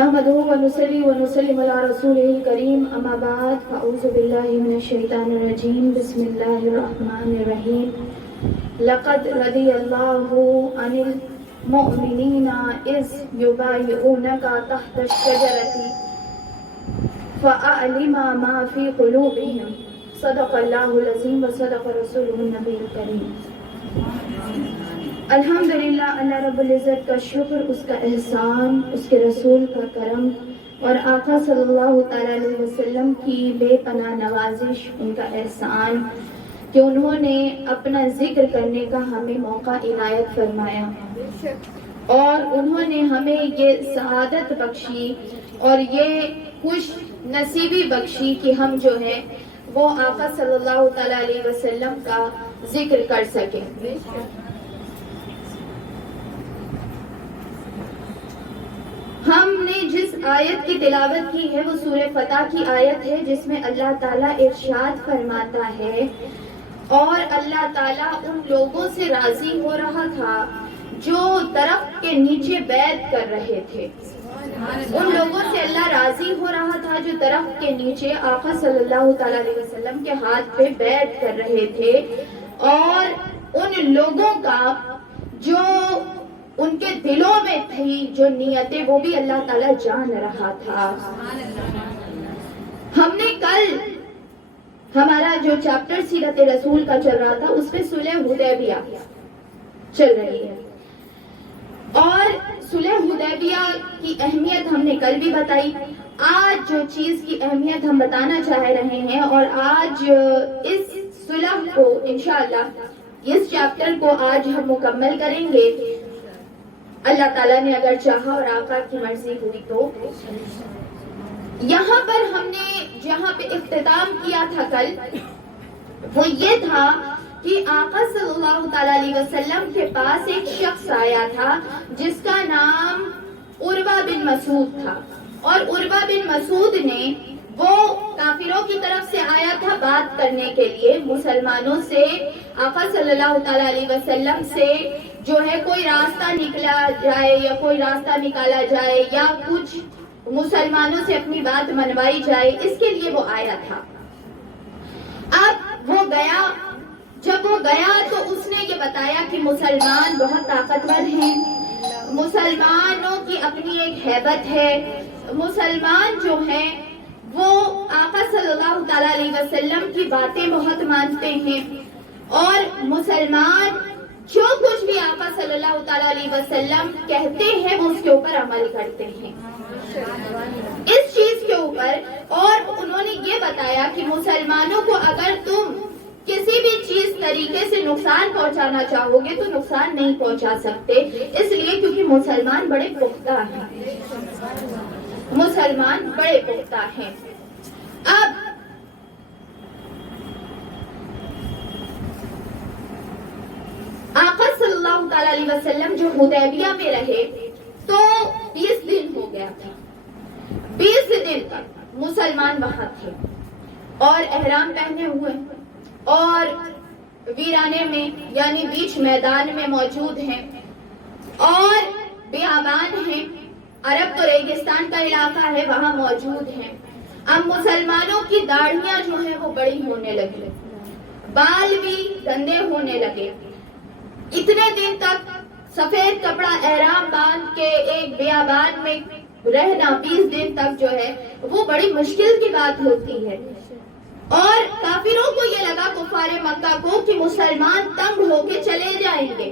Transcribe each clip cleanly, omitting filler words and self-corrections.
نحمده ونصلي ونسلم على رسوله الكريم اما بعد فاعوذ بالله من الشيطان الرجيم بسم الله الرحمن الرحيم لقد رضي الله عن المؤمنين اذ يبايعونك تحت الشجرة فأعلم ما في قلوبهم صدق الله العظيم وصدق رسوله النبي الكريم۔ الحمدللہ اللہ رب العزت کا شکر، اس کا احسان، اس کے رسول کا کرم اور آقا صلی اللہ تعالیٰ علیہ وسلم کی بے پناہ نوازش، ان کا احسان کہ انہوں نے اپنا ذکر کرنے کا ہمیں موقع عنایت فرمایا اور انہوں نے ہمیں یہ سعادت بخشی اور یہ خوش نصیبی بخشی کہ ہم جو ہے وہ آقا صلی اللہ تعالیٰ علیہ وسلم کا ذکر کر سکیں۔ ہم نے جس آیت کی تلاوت کی ہے وہ سورہ فتح کی آیت ہے، جس میں اللہ تعالیٰ ارشاد فرماتا ہے اور اللہ تعالیٰ ان لوگوں سے راضی ہو رہا تھا جو درخت کے نیچے بیعت کر رہے تھے۔ ان لوگوں سے اللہ راضی ہو رہا تھا جو درخت کے نیچے آقا صلی اللہ تعالیٰ علیہ وسلم کے ہاتھ پہ بیعت کر رہے تھے، اور ان لوگوں کا جو ان کے دلوں میں تھی جو نیتیں وہ بھی اللہ تعالیٰ جان رہا تھا۔ ہم نے کل ہمارا جو چیپٹر سیرت رسول کا چل رہا تھا اس پہ صلح حدیبیہ چل رہی ہے، اور صلح حدیبیہ کی اہمیت ہم نے کل بھی بتائی۔ آج جو چیز کی اہمیت ہم بتانا چاہ رہے ہیں اور آج اس صلح کو انشاءاللہ اس چیپٹر کو آج ہم مکمل کریں گے، اللہ تعالیٰ نے اگر چاہا اور آقا کی مرضی ہوئی تو۔ یہاں پر ہم نے جہاں پہ اختتام کیا تھا کل وہ یہ تھا کہ آقا صلی اللہ تعالیٰ علیہ وسلم کے پاس ایک شخص آیا تھا جس کا نام عروہ بن مسعود تھا، اور عروہ بن مسعود نے وہ کافروں کی طرف سے آیا تھا بات کرنے کے لیے، مسلمانوں سے آقا صلی اللہ تعالیٰ علیہ وسلم سے جو ہے کوئی راستہ نکلا جائے یا کوئی راستہ نکالا جائے یا کچھ مسلمانوں سے اپنی بات منوائی جائے، اس کے لیے وہ آیا تھا۔ اب وہ گیا، جب وہ گیا تو اس نے یہ بتایا کہ مسلمان بہت طاقتور ہیں، مسلمانوں کی اپنی ایک ہیبت ہے، مسلمان جو ہیں وہ آقا صلی اللہ تعالیٰ علیہ وسلم کی باتیں بہت مانتے ہیں، اور مسلمان جو کچھ بھی آقا صلی اللہ تعالیٰ علیہ وسلم کہتے ہیں وہ اس کے اوپر عمل کرتے ہیں، اس چیز کے اوپر۔ اور انہوں نے یہ بتایا کہ مسلمانوں کو اگر تم کسی بھی چیز طریقے سے نقصان پہنچانا چاہو گے تو نقصان نہیں پہنچا سکتے، اس لیے کیونکہ مسلمان بڑے پختہ ہیں، مسلمان بڑے پختہ ہیں۔ اب آقا صلی اللہ تعالیٰ علیہ وسلم جو حدیبیہ میں رہے تو 20 دن ہو گیا تھا، 20 دن تک مسلمان وہاں تھے اور احرام پہنے ہوئے اور ویرانے میں یعنی بیچ میدان میں موجود ہیں اور بیابان ہیں، عرب تو ریگستان کا علاقہ ہے وہاں موجود ہیں۔ اب مسلمانوں کی داڑھیاں جو ہیں وہ بڑی ہونے لگی، بال بھی گندے ہونے لگے، اتنے دن تک سفید کپڑا احرام باندھ کے ایک بیابان میں رہنا 20 دن تک جو ہے وہ بڑی مشکل کی بات ہوتی ہے، اور کافروں کو یہ لگا کفار مکہ کو کہ مسلمان تنگ ہو کے چلے جائیں گے،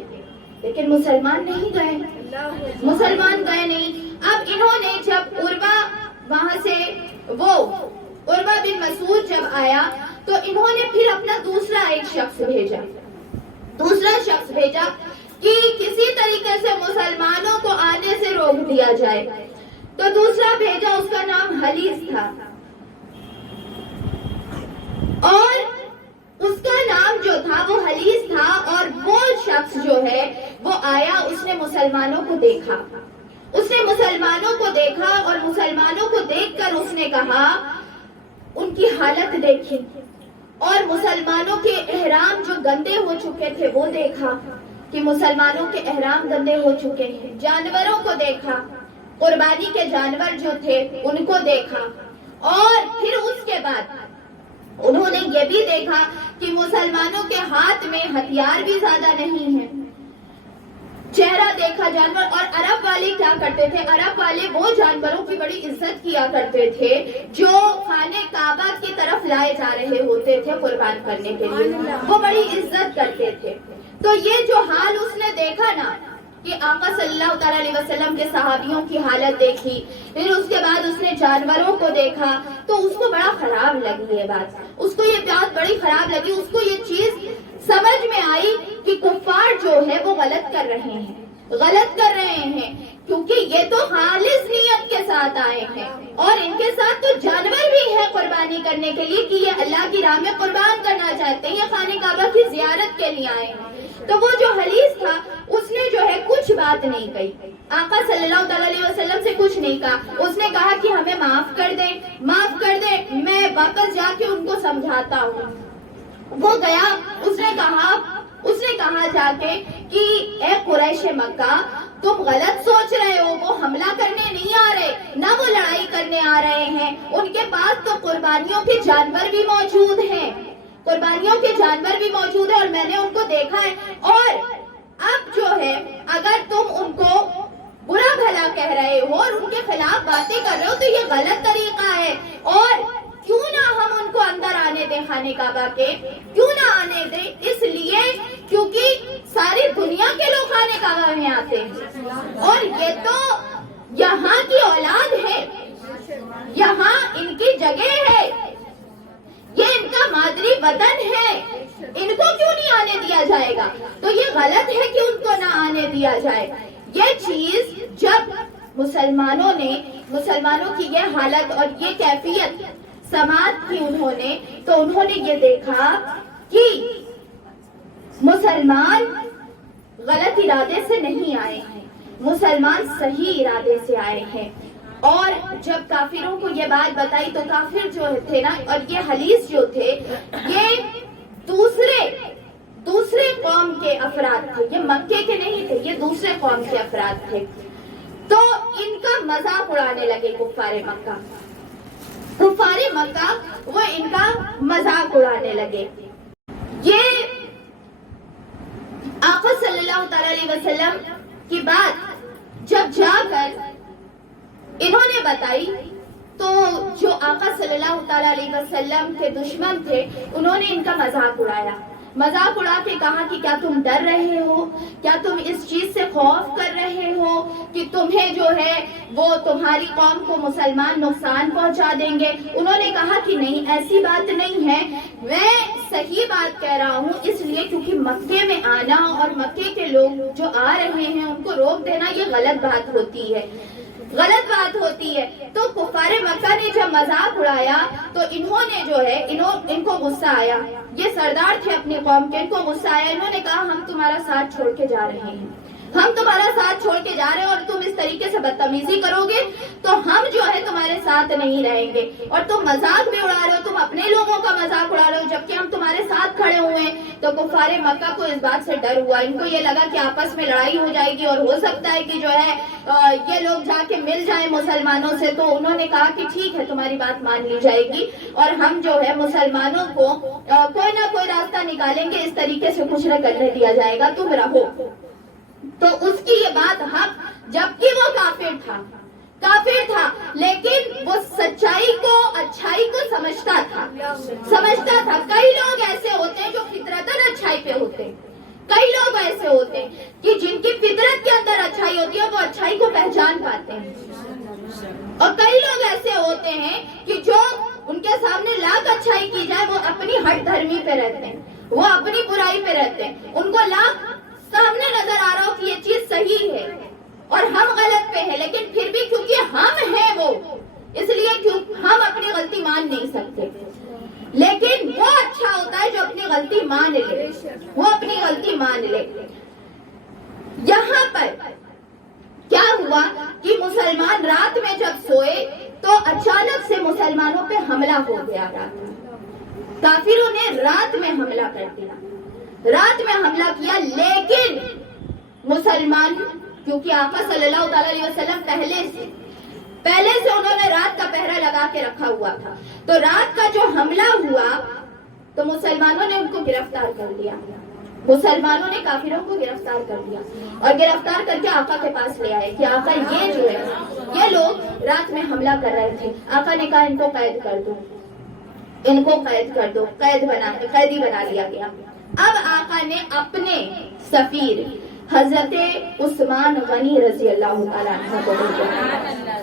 لیکن مسلمان نہیں گئے، مسلمان گئے نہیں۔ اب انہوں نے جب عروہ وہاں سے وہ عروہ بن مسعود جب آیا تو انہوں نے پھر اپنا دوسرا ایک شخص بھیجا کہ کسی طریقے سے مسلمانوں کو آنے سے روک دیا جائے، تو دوسرا بھیجا، اس کا نام حلیس تھا، اور اس کا نام جو تھا وہ حلیس تھا، اور وہ شخص جو ہے وہ آیا، اس نے مسلمانوں کو دیکھا اور مسلمانوں کو دیکھ کر اس نے کہا، ان کی حالت دیکھیں، اور مسلمانوں کے احرام جو گندے ہو چکے تھے وہ دیکھا کہ مسلمانوں کے احرام گندے ہو چکے ہیں. جانوروں کو دیکھا, قربانی کے جانور جو تھے ان کو دیکھا. اور پھر اس کے بعد انہوں نے یہ بھی دیکھا کہ مسلمانوں کے ہاتھ میں ہتھیار بھی زیادہ نہیں ہیں. چہرہ دیکھا جانور. اور عرب والے کیا کرتے تھے, عرب والے وہ جانوروں کی بڑی عزت کیا کرتے تھے جو خانے کعبہ کی طرف لائے جا رہے ہوتے تھے قربان کرنے کے لیے, وہ بڑی عزت کرتے تھے. تو یہ جو حال اس نے دیکھا نا کہ آقا صلی اللہ تعالیٰ علیہ وسلم کے صحابیوں کی حالت دیکھی, پھر اس کے بعد اس نے جانوروں کو دیکھا, تو اس کو بڑا خراب لگی یہ بات, اس کو یہ بات بڑی خراب لگی. اس کو یہ چیز سمجھ میں آئی کہ کفار جو ہے وہ غلط کر رہے ہیں, کیونکہ یہ تو خالص نیت کے ساتھ آئے ہیں اور ان کے ساتھ تو جانور بھی ہے قربانی کرنے کے لیے کہ یہ اللہ کی راہ میں قربان کرنا چاہتے ہیں, یہ خانہ کعبہ کی زیارت کے لیے آئے ہیں. تو وہ جو حلیث تھا اس نے جو ہے کچھ بات نہیں کہی, آقا صلی اللہ تعالیٰ علیہ وسلم سے کچھ نہیں کہا. اس نے کہا کہ ہمیں معاف کر دیں, میں واپس جا کے ان کو سمجھاتا ہوں. وہ گیا, اس نے کہا جا کے کہ اے قریش مکہ, تم غلط سوچ رہے ہو, وہ حملہ کرنے نہیں آ رہے, نہ وہ لڑائی کرنے آ رہے ہیں. ان کے پاس تو قربانیوں کے جانور بھی موجود ہیں, اور میں نے ان کو دیکھا ہے. اور اب جو ہے اگر تم ان کو برا بھلا کہہ رہے ہو اور ان کے خلاف باتیں کر رہے ہو تو یہ غلط طریقہ ہے. اور کیوں نہ ہم ان کو اندر آنے دیں, خانہ کعبہ کے کیوں نہ آنے دیں, اس لیے کیونکہ ساری دنیا کے لوگ خانہ کعبہ میں آتے ہیں اور یہ تو یہاں کی اولاد ہے, یہاں ان کی جگہ ہے, یہ ان کا مادری وطن ہے, ان کو کیوں نہیں آنے دیا جائے گا؟ تو یہ غلط ہے کہ ان کو نہ آنے دیا جائے. یہ چیز جب مسلمانوں کی یہ حالت اور یہ کیفیت سماعت کی تو انہوں نے یہ دیکھا کہ مسلمان غلط ارادے سے نہیں آئے ہیں, مسلمان صحیح ارادے سے آئے ہیں. اور جب کافروں کو یہ بات بتائی تو کافر جو تھے نا, اور یہ حلیث جو تھے, یہ دوسرے قوم کے افراد تھے, یہ مکے کے نہیں تھے, یہ دوسرے قوم کے افراد تھے. تو ان کا مذاق اڑانے لگے کفار مکہ, وہ ان کا مذاق اڑانے لگے. یہ آقا صلی اللہ تعالی علیہ وسلم کی بات جب جا کر انہوں نے بتائی تو جو آقا صلی اللہ تعالی علیہ وسلم کے دشمن تھے انہوں نے ان کا مذاق اڑا کے کہا کہ کیا تم ڈر رہے ہو, کیا تم اس چیز سے خوف کر رہے ہو کہ تمہیں جو ہے وہ تمہاری قوم کو مسلمان نقصان پہنچا دیں گے؟ انہوں نے کہا کہ نہیں, ایسی بات نہیں ہے, میں صحیح بات کہہ رہا ہوں, اس لیے کیونکہ مکے میں آنا اور مکے کے لوگ جو آ رہے ہیں ان کو روک دینا یہ غلط بات ہوتی ہے. تو کفار مکہ نے جب مذاق اڑایا تو انہوں نے جو ہے ان کو غصہ آیا, یہ سردار تھے اپنی قوم کے, ان کو غصہ آیا. انہوں نے کہا ہم تمہارا ساتھ چھوڑ کے جا رہے ہیں, اور تم اس طریقے سے بدتمیزی کرو گے تو ہم جو ہے تمہارے ساتھ نہیں رہیں گے, اور تم مذاق بھی اڑا رہے ہو, تم اپنے لوگوں کا مذاق اڑا رہے ہو جبکہ ہم تمہارے ساتھ کھڑے ہوئے ہیں. تو کفار مکہ کو اس بات سے ڈر ہوا, ان کو یہ لگا کہ آپس میں لڑائی ہو جائے گی اور ہو سکتا ہے کہ جو ہے یہ لوگ جا کے مل جائیں مسلمانوں سے. تو انہوں نے کہا کہ ٹھیک ہے, تمہاری بات مان لی جائے گی اور ہم جو ہے مسلمانوں کو کوئی نہ کوئی راستہ نکالیں گے, اس طریقے سے کچھ نہ کرنے دیا جائے گا, تم رہو. تو اس کی یہ بات حق, جبکہ وہ کافر تھا لیکن وہ سچائی کو, اچھائی کو سمجھتا تھا. کئی لوگ ایسے ہوتے ہیں جو فطرتاً اچھائی پہ ہوتے ہیں, کئی لوگ ایسے ہوتے ہیں کہ جن کی فطرت کے اندر اچھائی ہوتی ہے وہ اچھائی کو پہچان پاتے ہیں, اور کئی لوگ ایسے ہوتے ہیں کہ جو ان کے سامنے لاکھ اچھائی کی جائے وہ اپنی ہٹ دھرمی پہ رہتے ہیں, وہ اپنی برائی پہ رہتے ہیں. ان کو لاکھ سامنے نظر آ رہا ہو کہ یہ چیز صحیح ہے اور ہم غلط پہ ہیں, لیکن پھر بھی کیونکہ ہم ہیں وہ, اس لیے ہم اپنی غلطی مان نہیں سکتے. لیکن وہ اچھا ہوتا ہے جو اپنی غلطی مان لے, یہاں پر کیا ہوا کہ مسلمان رات میں جب سوئے تو اچانک سے مسلمانوں پہ حملہ ہو گیا. کافروں نے رات میں حملہ کر دیا، رات میں حملہ کیا، لیکن مسلمان، کیونکہ آقا صلی اللہ تعالی علیہ وسلم پہلے سے انہوں نے رات کا پہرا لگا کے رکھا ہوا تھا، تو رات کا جو حملہ ہوا تو مسلمانوں نے ان کو گرفتار کر لیا، مسلمانوں نے کافروں کو گرفتار کر لیا اور گرفتار کر کے آقا کے پاس لے آئے کہ آقا یہ جو ہے یہ لوگ رات میں حملہ کر رہے تھے۔ آقا نے کہا ان کو قید کر دو، ان کو قید کر دو، قیدی بنا لیا گیا۔ اب آقا نے اپنے سفیر حضرت عثمان غنی رضی اللہ تعالیٰ عنہ کو بھیجا،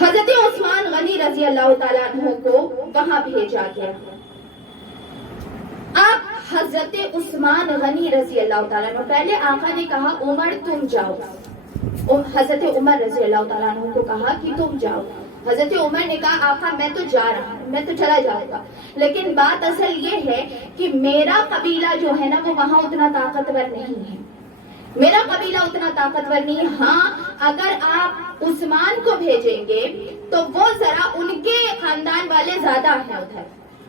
حضرت عثمان غنی رضی اللہ تعالیٰ عنہ کو وہاں بھیجا گیا۔ اب حضرت عثمان غنی رضی اللہ تعالیٰ عنہ، پہلے آقا نے کہا عمر تم جاؤ، حضرت عمر رضی اللہ تعالیٰ عنہ کو کہا کہ تم جاؤ۔ حضرت عمر نے کہا آقا میں تو جا رہا ہوں، میں تو چلا جاؤں گا، لیکن بات اصل یہ ہے کہ میرا قبیلہ جو ہے نا وہ وہاں اتنا طاقتور نہیں ہے، میرا قبیلہ اتنا طاقتور نہیں ہے۔ ہاں اگر آپ عثمان کو بھیجیں گے تو وہ ذرا ان کے خاندان والے زیادہ ہیں، ادھر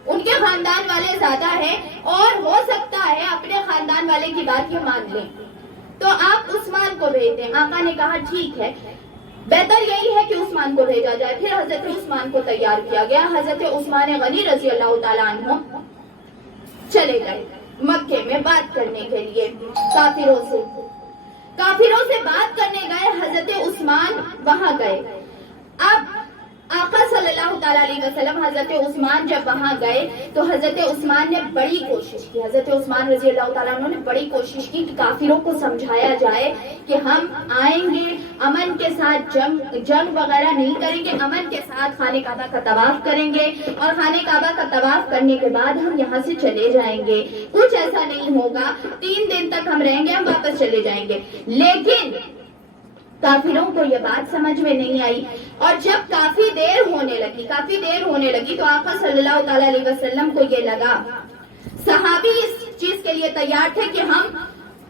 ان کے خاندان والے زیادہ ہیں اور ہو سکتا ہے اپنے خاندان والے کی بات یہ مان لیں، تو آپ عثمان کو بھیج دیں۔ آقا نے کہا ٹھیک ہے، بہتر یہی ہے کہ عثمان کو بھیجا جائے۔ پھر حضرت عثمان کو تیار کیا گیا، حضرت عثمان غنی رضی اللہ تعالیٰ عنہ چلے گئے مکے میں بات کرنے کے لیے کافروں سے بات کرنے گئے، حضرت عثمان وہاں گئے۔ اب آقا صلی اللہ تعالیٰ علیہ وسلم، حضرت عثمان جب وہاں گئے تو حضرت عثمان نے بڑی کوشش کی، حضرت عثمان رضی اللہ تعالیٰ عنہ نے بڑی کوشش کی کہ کافروں کو سمجھایا جائے کہ ہم آئیں گے امن کے ساتھ، جنگ وغیرہ نہیں کریں گے، امن کے ساتھ خانہ کعبہ کا طواف کریں گے اور خانہ کعبہ کا طواف کرنے کے بعد ہم یہاں سے چلے جائیں گے، کچھ ایسا نہیں ہوگا، 3 دن تک ہم رہیں گے، ہم واپس چلے جائیں گے۔ لیکن کافروں کو یہ بات سمجھ میں نہیں آئی، اور جب کافی دیر ہونے لگی تو آقا صلی اللہ تعالیٰ علیہ وسلم کو یہ لگا، صحابی اس چیز کے لیے تیار تھے کہ ہم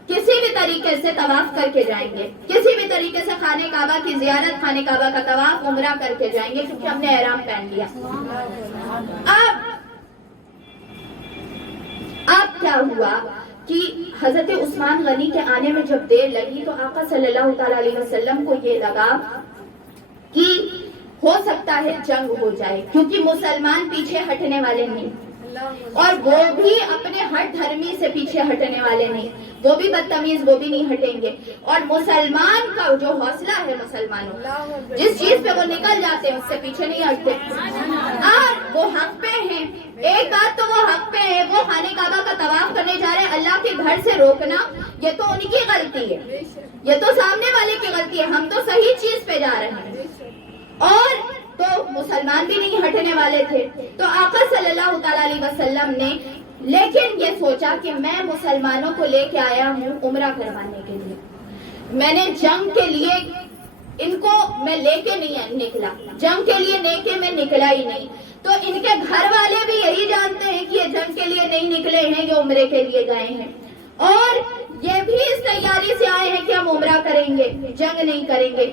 کسی بھی طریقے سے طواف کر کے جائیں گے، کسی بھی طریقے سے خانہ کعبہ کی زیارت، خانہ کعبہ کا طواف، عمرہ کر کے جائیں گے، کیونکہ ہم نے احرام پہن لیا۔ اب کیا ہوا کہ حضرت عثمان غنی کے آنے میں جب دیر لگی تو آقا صلی اللہ تعالیٰ علیہ وسلم کو یہ لگا کہ ہو سکتا ہے جنگ ہو جائے، کیونکہ مسلمان پیچھے ہٹنے والے نہیں، اور وہ بھی اپنے ہٹ دھرمی سے پیچھے ہٹنے والے نہیں، وہ بھی بدتمیز، وہ بھی نہیں ہٹیں گے۔ اور مسلمان کا جو حوصلہ ہے، مسلمانوں جس چیز پہ وہ نکل جاتے ہیں اس سے پیچھے نہیں ہٹتے، اور وہ حق پہ ہیں۔ ایک بات تو وہ حق پہ ہے، وہ خانہ کعبہ کا طواف کرنے جا رہے ہیں، اللہ کے گھر سے روکنا یہ تو ان کی غلطی ہے، یہ تو سامنے والے کی غلطی ہے، ہم تو صحیح چیز پہ جا رہے ہیں، اور تو مسلمان بھی نہیں ہٹنے والے تھے۔ تو آقا صلی اللہ تعالیٰ علیہ وسلم نے لیکن یہ سوچا کہ میں مسلمانوں کو لے کے آیا ہوں عمرہ کروانے کے لیے، میں نے جنگ کے لیے ان کو میں لے کے نہیں نکلا، جنگ کے لیے لے کے میں نکلا ہی نہیں، تو ان کے گھر والے بھی یہی جانتے ہیں کہ یہ جنگ کے لیے نہیں نکلے ہیں، یہ عمرے کے لیے گئے ہیں، اور یہ بھی اس تیاری سے آئے ہیں کہ ہم عمرہ کریں گے، جنگ نہیں کریں گے۔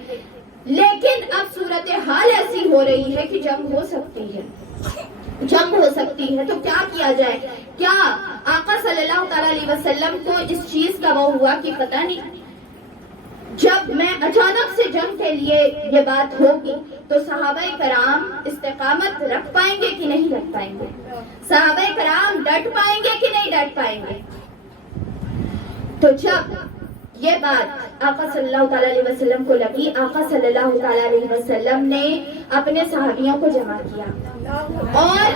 لیکن اب صورتحال ایسی ہو رہی ہے کہ جنگ ہو سکتی ہے، تو کیا کیا جائے؟ کیا آقا صلی اللہ تعالیٰ علیہ وسلم کو اس چیز کا وہ ہوا کہ پتہ نہیں جب میں اچانک سے جنگ کے لیے یہ بات ہوگی تو صحابہ کرام استقامت رکھ پائیں گے کہ نہیں رکھ پائیں گے، صحابہ کرام ڈٹ پائیں گے کہ نہیں ڈٹ پائیں گے۔ تو جب یہ بات آقا صلی اللہ تعالیٰ علیہ وسلم کو لگی، آقا صلی اللہ تعالیٰ علیہ وسلم نے اپنے صحابیوں کو جمع کیا، اور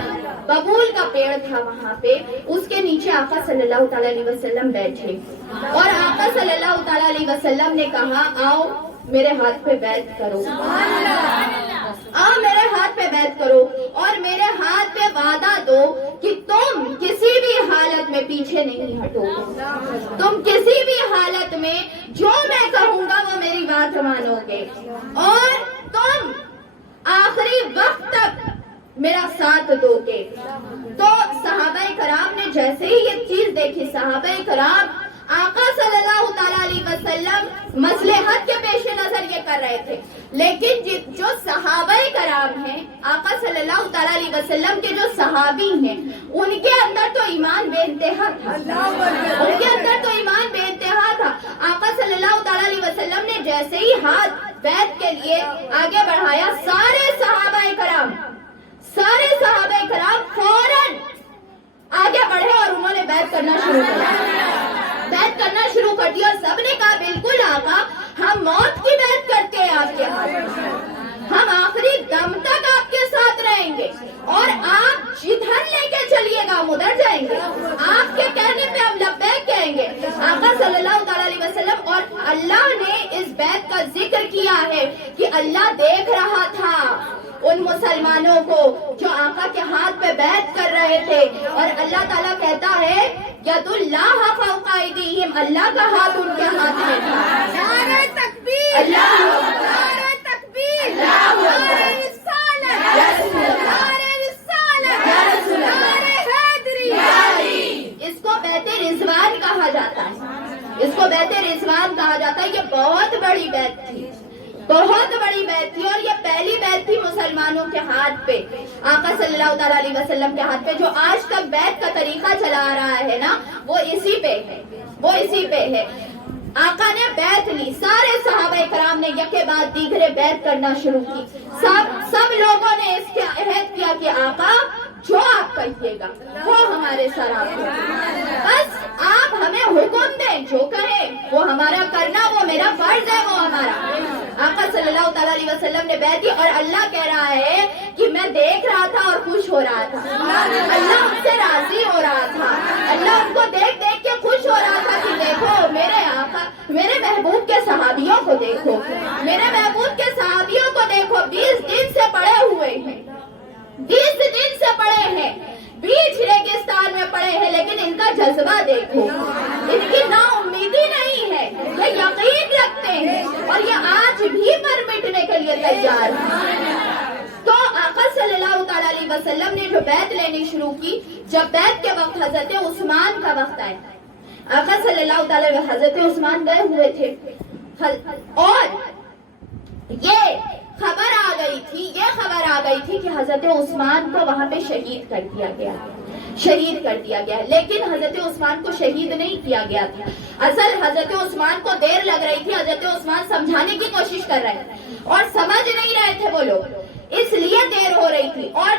ببول کا پیڑ تھا وہاں پہ، اس کے نیچے آقا صلی اللہ تعالیٰ علیہ وسلم بیٹھے، اور آقا صلی اللہ تعالیٰ علیہ وسلم نے کہا آؤ میرے ہاتھ پہ بیعت کرو، آؤ میرے ہاتھ پہ بیعت کرو، اور میرے ہاتھ پہ وعدہ دو کہ تم کسی بھی حالت میں پیچھے نہیں ہٹو گے، تم کسی بھی حالت میں جو میں کہوں گا وہ میری بات مانو گے، اور تم آخری وقت تک میرا ساتھ دو گے۔ تو صحابہ کرام نے جیسے ہی یہ چیز دیکھی، صحابہ کرام آقا صلی اللہ تعالیٰ علیہ وسلم مصلحت کے پیش نظر یہ کر رہے تھے، لیکن جو صحابہ کرام ہیں، آقا صلی اللہ تعالیٰ علیہ وسلم کے جو صحابی ہیں، ان کے اندر تو ایمان بے انتہا تھا، ان کے اندر تو ایمان بے انتہا تھا۔ آقا صلی اللہ تعالیٰ علیہ وسلم نے جیسے ہی ہاتھ بیعت کے لیے آگے بڑھایا، سارے صحابہ کرام فوراً آگے بڑھے اور انہوں نے بیعت کرنا شروع کر دیا، اور سب نے کہا بالکل آقا، ہم موت کی بیعت کرتے ہیں آپ کے ہاتھ، ہم آخری دم تک آپ کے ساتھ رہیں گے، اور آپ جدھر لے کے چلیے گا ہم ادھر جائیں گے، آپ کے کہنے پہ ہم لبیک کہیں گے۔ آقا صلی اللہ تعالیٰ علیہ وسلم، اور اللہ نے اس بیعت کا ذکر کیا ہے کہ اللہ دیکھ رہا تھا ان مسلمانوں کو جو آقا کے ہاتھ پہ بیعت کر رہے تھے، اور اللہ تعالیٰ کہتا ہے ید اللہ فوق ایدیہم، اللہ کا ہاتھ ان کے ہاتھ میں تھا۔ نعرہ تکبیر، نعرہ تکبیر، نعرہ رسالت، نعرہ رسالت، نعرہ حیدری۔ اس کو بیعت رضوان کہا جاتا ہے، اس کو بیعت رضوان کہا جاتا ہے۔ یہ بہت بڑی بیعت تھی، بہت بڑی بیعت تھی، اور یہ پہلی بیعت تھی مسلمانوں کے ہاتھ پہ، آقا صلی اللہ تعالیٰ علیہ وسلم کے ہاتھ پہ۔ جو آج تک بیعت کا طریقہ چلا آ رہا ہے نا، وہ اسی پہ ہے۔ آقا نے بیعت لی، سارے صحابہ کرام نے یکے بعد دیگرے بیعت کرنا شروع کی، سب لوگوں نے اس کے عہد کیا کہ آقا جو آپ کہیے گا وہ ہمارے سر آپ کو، بس آپ ہمیں حکم دیں، جو کہیں وہ ہمارا کرنا، وہ میرا فرض ہے، وہ ہمارا۔ آقا صلی اللہ تعالیٰ علیہ وسلم نے بیعت کی، اور اللہ کہہ رہا ہے کہ میں دیکھ رہا تھا اور خوش ہو رہا تھا، اللہ ان سے راضی ہو رہا تھا، اللہ ان کو دیکھ دیکھ کے خوش ہو رہا تھا کہ دیکھو میرے آقا، میرے محبوب کے صحابیوں کو دیکھو، میرے محبوب کے صحابیوں کو دیکھو، 20 دن سے پڑے ہوئے ہیں، 20 دن سے پڑے ہیں، بیچ ریگستان میں پڑے ہیں، لیکن ان کا جذبہ دیکھو، ان کی نا امیدی نہیں ہے، یہ یقین رکھتے ہیں، اور یہ آج بھی مر مٹنے کے لیے تیار ہیں۔ تو آقا صلی اللہ تعالیٰ علیہ وسلم نے جو بیعت لینی شروع کی، جب بیعت کے وقت حضرت عثمان کا وقت آیا، آقا صلی اللہ تعالیٰ علیہ وسلم حضرت عثمان گئے ہوئے تھے، اور یہ خبر آ گئی تھی کہ حضرت عثمان کو وہاں پہ شہید کر دیا گیا، لیکن حضرت عثمان کو شہید نہیں کیا گیا تھا۔ اصل حضرت عثمان کو دیر لگ رہی تھی، حضرت عثمان سمجھانے کی کوشش کر رہے تھے اور سمجھ نہیں رہے تھے وہ لوگ، اس لیے دیر ہو رہی تھی۔ اور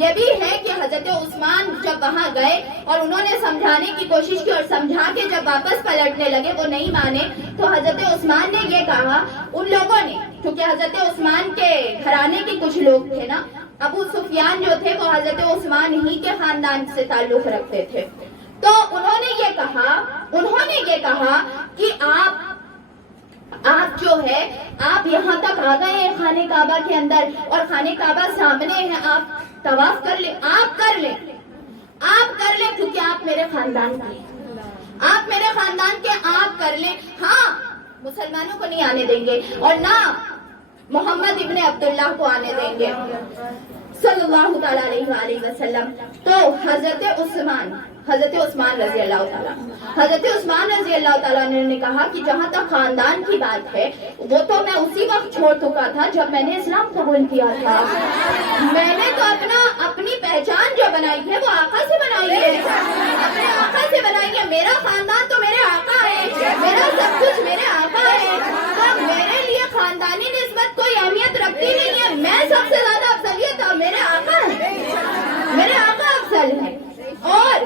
یہ بھی ہے کہ حضرت عثمان جب وہاں گئے اور انہوں نے سمجھانے کی کوشش کی، اور سمجھا کے جب واپس پلٹنے لگے، وہ نہیں مانے، تو حضرت عثمان نے یہ کہا، ان لوگوں نے، کیونکہ حضرت عثمان کے گھرانے کے کچھ لوگ تھے نا، ابو سفیان جو تھے وہ حضرت عثمان ہی کے خاندان سے تعلق رکھتے تھے، تو انہوں نے یہ کہا کہ آپ جو ہے، آپ یہاں تک آ گئے ہیں خانہ کعبہ کے اندر، اور خانہ کعبہ سامنے ہے، آپ طواف کر لیں، آپ کر لیں، کیونکہ آپ میرے خاندان کے، آپ کر لیں، ہاں مسلمانوں کو نہیں آنے دیں گے، اور نہ محمد ابن عبداللہ کو آنے دیں گے صلی اللہ تعالیٰ علیہ وآلہ وسلم۔ تو حضرت عثمان رضی اللہ تعالیٰ نے کہا کہ جہاں تک خاندان کی بات ہے، وہ تو میں اسی وقت چھوڑ چکا تھا جب میں نے اسلام قبول کیا تھا، میں نے تو اپنی پہچان جو بنائی ہے وہ آقا سے بنائی ہے، اپنے آقا سے بنائی ہے، میرا خاندان تو میرے آقا ہے، میرا سب کچھ میرے آقا ہے، تو میرے لیے خاندانی نسبت کوئی اہمیت رکھتی نہیں ہے، میں سب سے زیادہ افضلیت میرے آقا ہے، میرے آقا افضل ہے۔ اور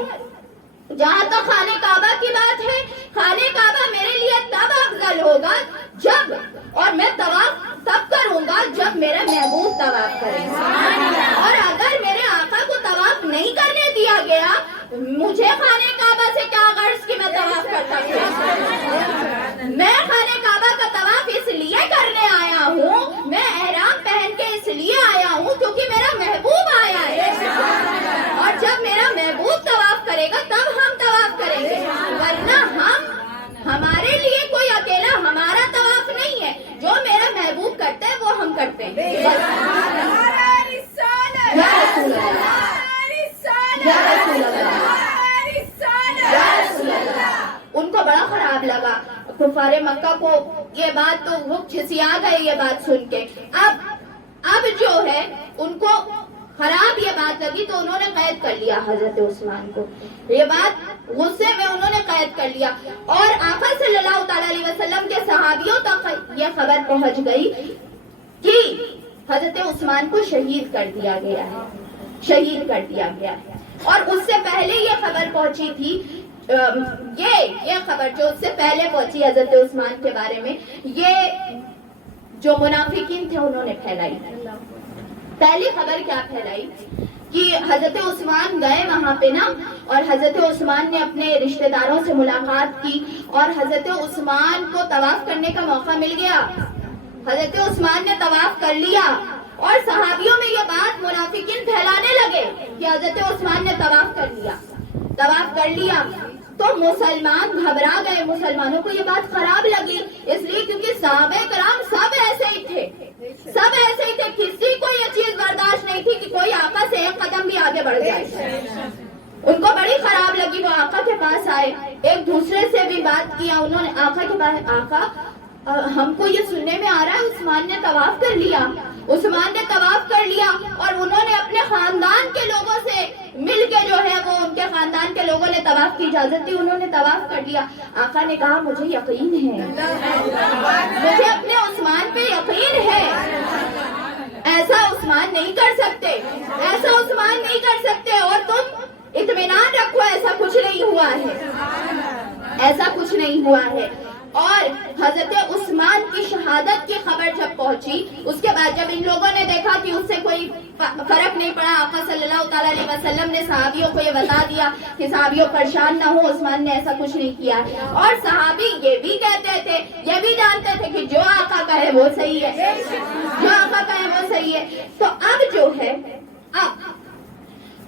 جہاں تک خانہ کعبہ کی بات ہے، خانہ کعبہ میرے لیے تب افضل ہوگا جب، اور میں طواف تب کروں گا جب میرا محبوب طواف کرے، اور اگر میرے آقا کو طواف نہیں کرنے دیا گیا، مجھے خانہ کعبہ سے کیا غرض کہ میں طواف کرتا ہوں؟ میں خانہ کعبہ کا طواف اس لیے کرنے آیا ہوں، میں احرام پہن کے اس لیے آیا ہوں کیونکہ میرا محبوب آیا ہے، اور جب میرا محبوب طواف کرے گا تب ہم طواف کریں گے، ورنہ ہمارے لیے کوئی اکیلا ہمارا طواف نہیں ہے، جو میرا محبوب کرتا ہے وہ ہم کرتے ہیں۔ ان کو بڑا خراب کفار مکہ کو یہ بات تو وہ کھسیا گئے یہ بات سن کے. اب جو ہے ان کو خراب یہ بات لگی تو انہوں نے قید کر لیا حضرت عثمان کو. یہ بات غصے میں انہوں نے قید کر لیا. اور آقا صلی اللہ تعالی علیہ وسلم کے صحابیوں تک یہ خبر پہنچ گئی کہ حضرت عثمان کو شہید کر دیا گیا ہے, شہید کر دیا گیا ہے. اور اس سے پہلے یہ خبر پہنچی تھی, یہ خبر جو اس سے پہلے پہنچی حضرت عثمان کے بارے میں, یہ جو منافقین تھے انہوں نے پھیلائی. پہلی خبر کیا پھیلائی کہ حضرت عثمان گئے وہاں پہ نا, اور حضرت عثمان نے اپنے رشتہ داروں سے ملاقات کی, اور حضرت عثمان کو طواف کرنے کا موقع مل گیا. حضرت عثمان نے طواف کر لیا, اور صحابیوں میں یہ بات منافقین پھیلانے لگے کہ حضرت عثمان نے طواف کر لیا, طواف کر لیا. تو مسلمان گھبرا گئے, مسلمانوں کو یہ بات خراب لگی, اس لیے کیونکہ صحابہ کرام سب ایسے ہی تھے, سب ایسے ہی تھے. کسی کو یہ چیز برداشت نہیں تھی کہ کوئی آقا سے ایک قدم بھی آگے بڑھ جائے. ان کو بڑی خراب لگی. وہ آقا کے پاس آئے, ایک دوسرے سے بھی بات کیا انہوں نے آقا کے پاس. آقا ہم کو یہ سننے میں آ رہا ہے عثمان نے طواف کر لیا, عثمان نے طواف کر لیا, اور انہوں نے اپنے خاندان کے لوگوں سے مل کے جو ہے وہ ان کے خاندان کے لوگوں نے طواف کی اجازت دی, انہوں نے طواف کر لیا. آقا نے کہا مجھے یقین ہے, مجھے اپنے عثمان پہ یقین ہے, ایسا عثمان نہیں کر سکتے, ایسا عثمان نہیں کر سکتے, اور تم اطمینان رکھو ایسا کچھ نہیں ہوا ہے, ایسا کچھ نہیں ہوا ہے. اور حضرت عثمان کی شہادت کی خبر جب پہنچی, اس کے بعد جب ان لوگوں نے دیکھا کہ اس سے کوئی فرق نہیں پڑا, آقا صلی اللہ تعالی علیہ وسلم نے صحابیوں کو یہ بتا دیا کہ صحابیوں پریشان نہ ہو, عثمان نے ایسا کچھ نہیں کیا. اور صحابی یہ بھی کہتے تھے, یہ بھی جانتے تھے کہ جو آقا کہے وہ صحیح ہے, جو آقا کہے وہ صحیح ہے. تو اب جو ہے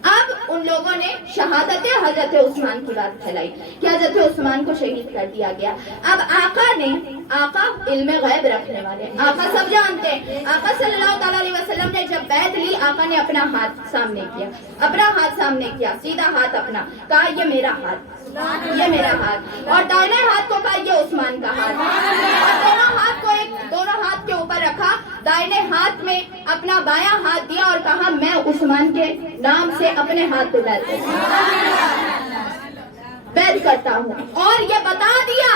اب ان لوگوں نے شہادت حضرت عثمان کی بات پھیلائی کہ حضرت عثمان کو شہید کر دیا گیا. اب آقا علم غیب رکھنے والے, آقا سب جانتے ہیں. آقا صلی اللہ تعالی علیہ وسلم نے جب بیعت لی, آقا نے اپنا ہاتھ سامنے کیا, اپنا ہاتھ سامنے کیا, سیدھا ہاتھ اپنا, کہا یہ میرا ہاتھ, یہ میرا ہاتھ, اور دائیں ہاتھ کو کہا یہ عثمان کا ہاتھ, اور دونوں ہاتھ کے اوپر رکھا, دائیں ہاتھ میں اپنا بایاں ہاتھ دیا اور کہا میں عثمان کے نام سے اپنے ہاتھ پہ بیعت کرتا ہوں. اور یہ بتا دیا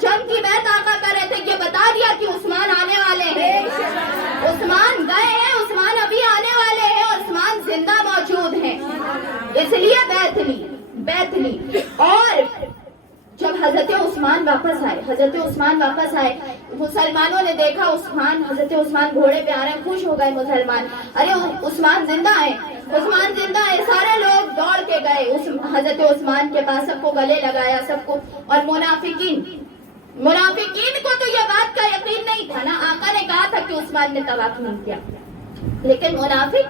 جنگ کی بیعت آقا کر رہے تھے, یہ بتا دیا کہ عثمان آنے والے ہیں, عثمان گئے ہیں, عثمان ابھی آنے والے ہیں, اور عثمان زندہ موجود ہیں, اس لیے بیعت لی. اور جب حضرت عثمان واپس آئے, مسلمانوں نے دیکھا حضرت عثمان گھوڑے پہ آ رہے ہیں, خوش ہو گئے مسلمان, ارے عثمان زندہ ہے, عثمان زندہ ہے. سارے لوگ دوڑ کے گئے حضرت عثمان کے پاس, سب کو گلے لگایا, سب کو. اور منافقین کو تو یہ بات کا یقین نہیں تھا نا, آقا نے کہا تھا کہ عثمان نے طواف نہیں کیا, لیکن منافق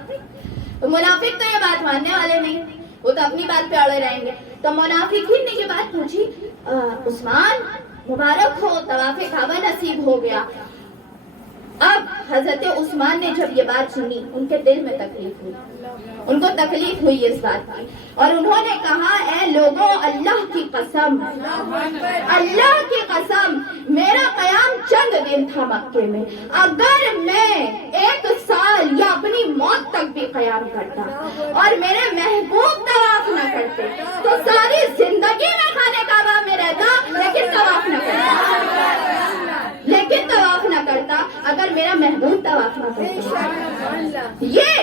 تو یہ بات ماننے والے نہیں, وہ تو اپنی بات پہ اڑے رہیں گے. تو منافقین نے یہ بات پوچھی, عثمان مبارک ہو, طواف کعبہ نصیب ہو گیا. اب حضرت عثمان نے جب یہ بات سنی, ان کے دل میں تکلیف ہوئی, ان کو تکلیف ہوئی اس بات کی, اور انہوں نے کہا اے لوگوں, اللہ کی قسم میرا قیام چند دن تھا مکے میں, اگر میں 1 سال یا اپنی موت تک بھی قیام کرتا اور میرے محبوب طواف نہ کرتے تو ساری زندگی میں خانہ کعبہ میں رہتا, لیکن طواف نہ کرتا اگر میرا محبوب طواف نہ کرتا. یہ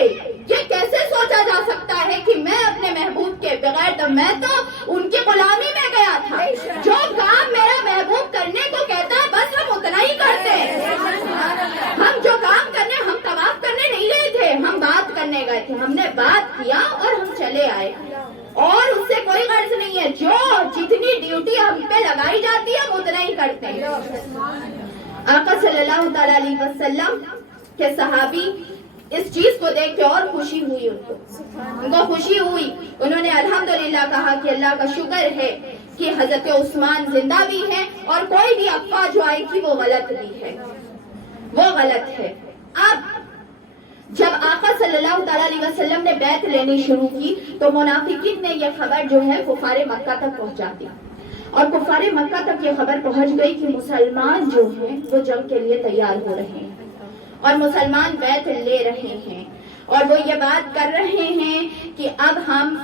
کیسے سوچا جا سکتا ہے کہ میں اپنے محبوب کے بغیر, میں تو ان کی غلامی میں گیا تھا, جو کام میرا محبوب کرنے کو کہتا ہے بس ہم اتنا ہی کرتے ہیں. ہم جو کام کرنے, ہم طواف کرنے نہیں گئے تھے, ہم بات کرنے گئے تھے, ہم نے بات کیا اور ہم چلے آئے, اور اس سے کوئی غرض نہیں ہے. جتنی ڈیوٹی ہم پہ لگائی جاتی ہے ہم اتنا ہی کرتے ہیں. آقا صلی اللہ تعالی علیہ وسلم کے صحابی اس چیز کو دیکھ کے اور خوشی ہوئی, ان کو خوشی ہوئی. انہوں نے الحمدللہ کہا کہ اللہ کا شکر ہے کہ حضرت عثمان زندہ بھی ہیں, اور کوئی بھی افواہ جو آئی تھی وہ غلط ہے. اب جب آقا صلی اللہ تعالی علیہ وسلم نے بیعت لینی شروع کی تو منافقین نے یہ خبر جو ہے کفار مکہ تک پہنچا دی. اور کفار مکہ تک یہ خبر پہنچ گئی کہ مسلمان جو ہیں وہ جنگ کے لیے تیار ہو رہے ہیں اور مسلمان بیعت لے رہے ہیں اور وہ یہ بات کر رہے ہیں کہ اب ہم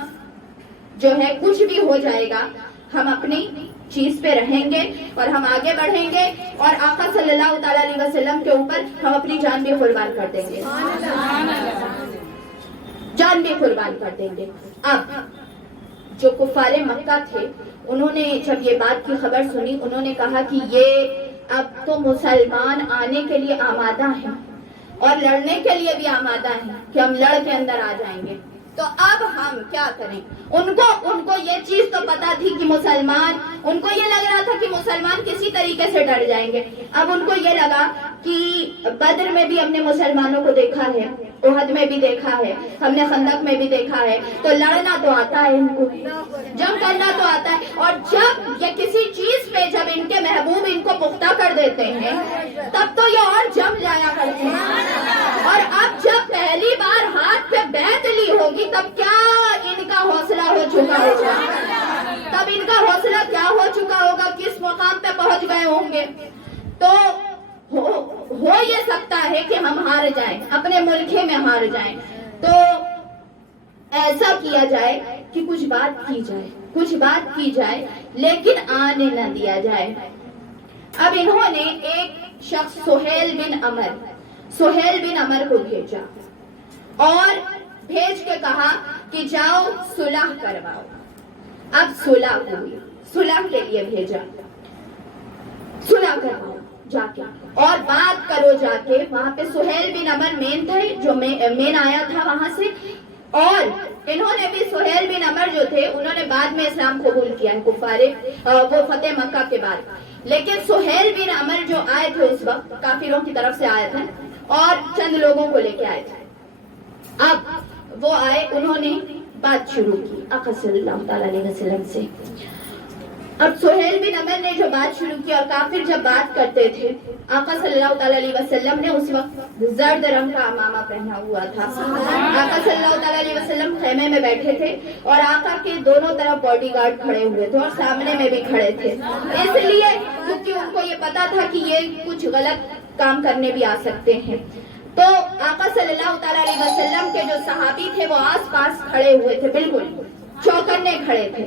جو ہے کچھ بھی ہو جائے گا ہم اپنی چیز پہ رہیں گے اور ہم آگے بڑھیں گے اور آقا صلی اللہ تعالیٰ علیہ وسلم کے اوپر ہم اپنی جان بھی قربان کر دیں گے، جان بھی قربان کر دیں گے۔ اب جو کفار مکہ تھے انہوں نے جب یہ بات کی خبر سنی انہوں نے کہا کہ یہ اب تو مسلمان آنے کے لیے آمادہ ہیں اور لڑنے کے لیے بھی آمادہ ہیں کہ ہم لڑ کے اندر آ جائیں گے، تو اب ہم کیا کریں؟ ان کو یہ چیز تو پتا تھی کہ مسلمان، ان کو یہ لگ رہا تھا کہ مسلمان کسی طریقے سے ڈر جائیں گے۔ اب ان کو یہ لگا کہ بدر میں بھی ہم نے مسلمانوں کو دیکھا ہے، احد میں بھی دیکھا ہے، ہم نے خندق میں بھی دیکھا ہے، تو لڑنا تو آتا ہے ان کو، جنگ کرنا تو آتا ہے، اور جب یہ کسی چیز پہ جب ان کے محبوب ان کو پختہ کر دیتے ہیں تب تو یہ اور جم جایا کرتے ہیں، اور اب جب پہلی بار ہاتھ پہ بیعت لی ہوگی تب کیا ان کا حوصلہ ہو چکا ہوگا، تب ان کا حوصلہ کیا ہو چکا ہوگا، کس مقام پہ پہنچ گئے ہوں گے۔ تو ہو یہ سکتا ہے کہ ہم ہار جائیں، اپنے ملک میں ہار جائیں، تو ایسا کیا جائے کہ کچھ بات کی جائے لیکن آنے نہ دیا جائے۔ اب انہوں نے ایک شخص سہیل بن عمر کو بھیجا اور بھیج کے کہا کہ جاؤ صلح کرواؤ۔ اب صلح ہوئی، صلح کے لیے بھیجا، صلح کرواؤ جا کے اور بات کرو جا کے۔ وہاں پہ سہیل بن عمر مین تھے، جو مین آیا تھا وہاں سے، اور انہوں نے بھی سہیل بن عمر جو تھے انہوں نے بعد میں اسلام قبول کیا ہے، وہ فتح مکہ کے بعد، لیکن سہیل بن عمر جو آئے تھے اس وقت کافروں کی طرف سے آئے تھے اور چند لوگوں کو لے کے آئے تھے۔ اب وہ آئے، انہوں نے بات شروع کی آقا صلی اللہ تعالیٰ علیہ وسلم سے۔ اب سہیل بن عمر نے جو بات شروع کی اور کافر جب بات کرتے تھے، آقا صلی اللہ تعالیٰ علیہ وسلم نے اس وقت زرد رنگ کا عمامہ پہنا ہوا تھا۔ آقا صلی اللہ تعالیٰ علیہ وسلم خیمے میں بیٹھے تھے اور آقا کے دونوں طرف باڈی گارڈ کھڑے ہوئے تھے اور سامنے میں بھی کھڑے تھے، اس لیے کیونکہ ان کو یہ پتا تھا کہ یہ کچھ غلط کام کرنے بھی آ سکتے ہیں۔ تو آقا صلی اللہ تعالیٰ علیہ وسلم کے جو صحابی تھے وہ آس پاس کھڑے ہوئے تھے، بالکل چوکنے کھڑے تھے،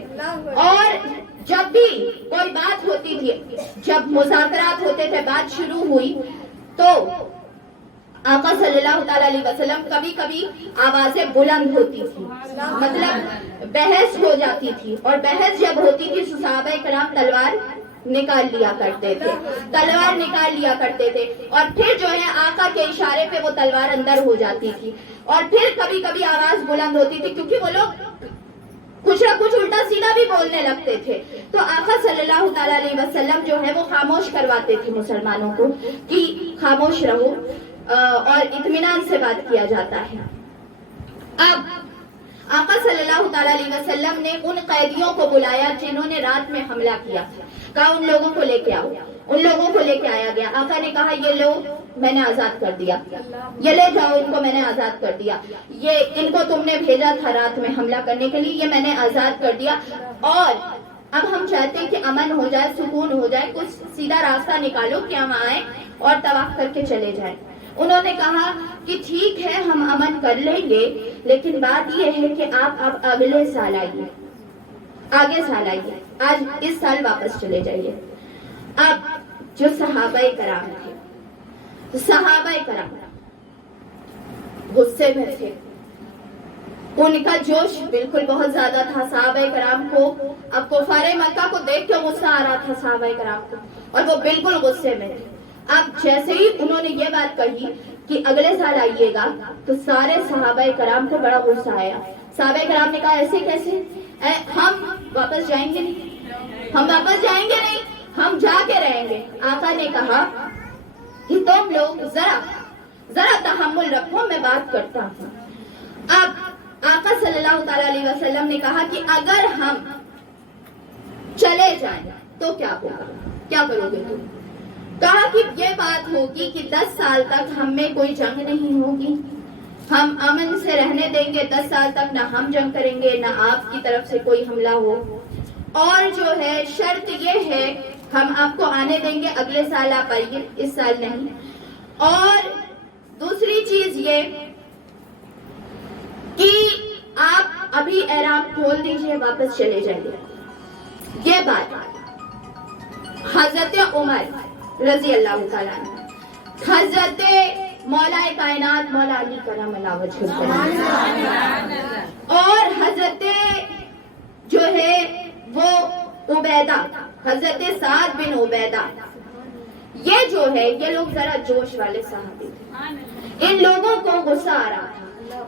اور جب بھی کوئی بات ہوتی تھی، جب مذاکرات ہوتے تھے، بات شروع ہوئی تو آقا صلی اللہ تعالیٰ علیہ وسلم کبھی کبھی آوازیں بلند ہوتی تھی، مطلب بحث ہو جاتی تھی، اور بحث جب ہوتی تھی صحابہ کرام تلوار نکال لیا کرتے تھے اور پھر جو ہے آقا کے اشارے پہ وہ تلوار اندر ہو جاتی تھی، اور پھر کبھی کبھی آواز بلند ہوتی تھی کیونکہ وہ لوگ کچھ نہ کچھ الٹا سیدھا بھی بولنے لگتے تھے، تو آقا صلی اللہ تعالیٰ علیہ وسلم جو ہے وہ خاموش کرواتے تھے مسلمانوں کو کہ خاموش رہو اور اطمینان سے بات کیا جاتا ہے۔ اب آقا صلی اللہ تعالیٰ علیہ وسلم نے ان قیدیوں کو بلایا جنہوں نے رات میں حملہ کیا، کہا ان لوگوں کو لے کے آؤ، ان لوگوں کو لے کے آیا گیا۔ آقا نے کہا یہ لوگ میں نے آزاد کر دیا، یہ لے جاؤ ان کو، میں نے آزاد کر دیا، یہ ان کو تم نے بھیجا تھا رات میں حملہ کرنے کے لیے، یہ میں نے آزاد کر دیا، اور اب ہم چاہتے ہیں کہ امن ہو جائے، سکون ہو جائے، کچھ سیدھا راستہ نکالو کہ ہم آئیں اور طواف کر کے چلے جائیں۔ انہوں نے کہا کہ ٹھیک ہے ہم امن کر لیں گے، لیکن بات یہ ہے کہ آپ اب اگلے سال آئیے، آگے سال آئیے، آج اس سال واپس چلے جائیے۔ اب جو صحابہ کرام تھے، صحابہ کرام غصے میں تھے، ان کا جوش بالکل بہت زیادہ تھا، صحابہ کرام کو اب کفار مکہ کو دیکھ کے غصہ آ رہا تھا صحابہ کرام کو، اور وہ بالکل غصے میں تھے۔ اب جیسے ہی انہوں نے یہ بات کہی کہ اگلے سال آئیے گا تو سارے صحابہ کرام کو بڑا غصہ آیا۔ صحابہ کرام نے کہا ایسے کیسے، ہم واپس جائیں گے نہیں، ہم واپس جائیں گے نہیں، ہم جا کے رہیں گے۔ آقا نے کہا کہ تم لوگ ذرا تحمل رکھو، میں بات کرتا ہوں۔ اب آقا صلی اللہ تعالیٰ علیہ وسلم نے کہا کہ اگر ہم چلے جائیں تو کیا ہوگا، کیا کرو گے تم؟ کہا کہ یہ بات ہوگی کہ 10 سال تک ہم میں کوئی جنگ نہیں ہوگی، ہم امن سے رہنے دیں گے 10 سال تک، نہ ہم جنگ کریں گے نہ آپ کی طرف سے کوئی حملہ ہو، اور جو ہے شرط یہ ہے ہم آپ کو آنے دیں گے، اگلے سال آپ آئیے، اس سال نہیں. اور دوسری چیز یہ کہ آپ ابھی احرام کھول دیجئے، واپس چلے جائیے. یہ بات حضرت عمر رضی اللہ تعالیٰ عنہ، حضرت مولا کائنات مولا علی کرم اللہ وجہہ اور حضرت جو ہے وہ عبیدہ، حضرت سعد بن عبیدہ، یہ جو ہے یہ لوگ ذرا جوش والے صحابی تھے. ان لوگوں کو غصہ آ رہا تھا.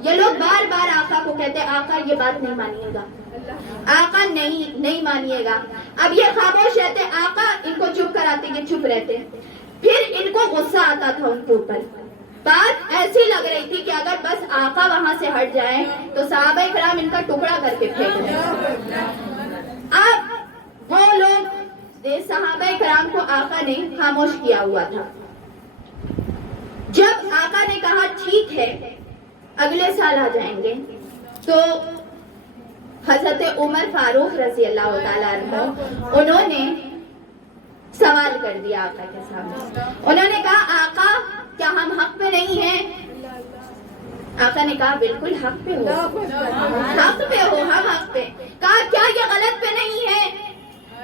یہ لوگ بار بار آقا کو کہتے آقا یہ بات نہیں مانیے گا، آقا نہیں مانیے گا. اب یہ خاموش رہتے، آقا ان کو چپ کراتے، یہ چپ رہتے. پھر ان کو غصہ آتا تھا ان کے اوپر. بات ایسی لگ رہی تھی کہ اگر بس آقا وہاں سے ہٹ جائیں تو صحابہ کرام ان کا ٹکڑا کر کے پھینک دیں. اب وہ لوگ صحابہ کرام کو آقا نے خاموش کیا ہوا تھا. جب آقا نے کہا ٹھیک ہے اگلے سال آ جائیں گے، تو حضرت عمر فاروق رضی اللہ تعالیٰ عنہ انہوں نے سوال کر دیا آقا کے سامنے. انہوں نے کہا آقا کیا ہم حق پہ نہیں ہیں؟ آقا نے کہا بالکل حق پہ ہو، حق پہ ہو، ہم حق پہ. کہا کیا یہ غلط پہ نہیں ہے؟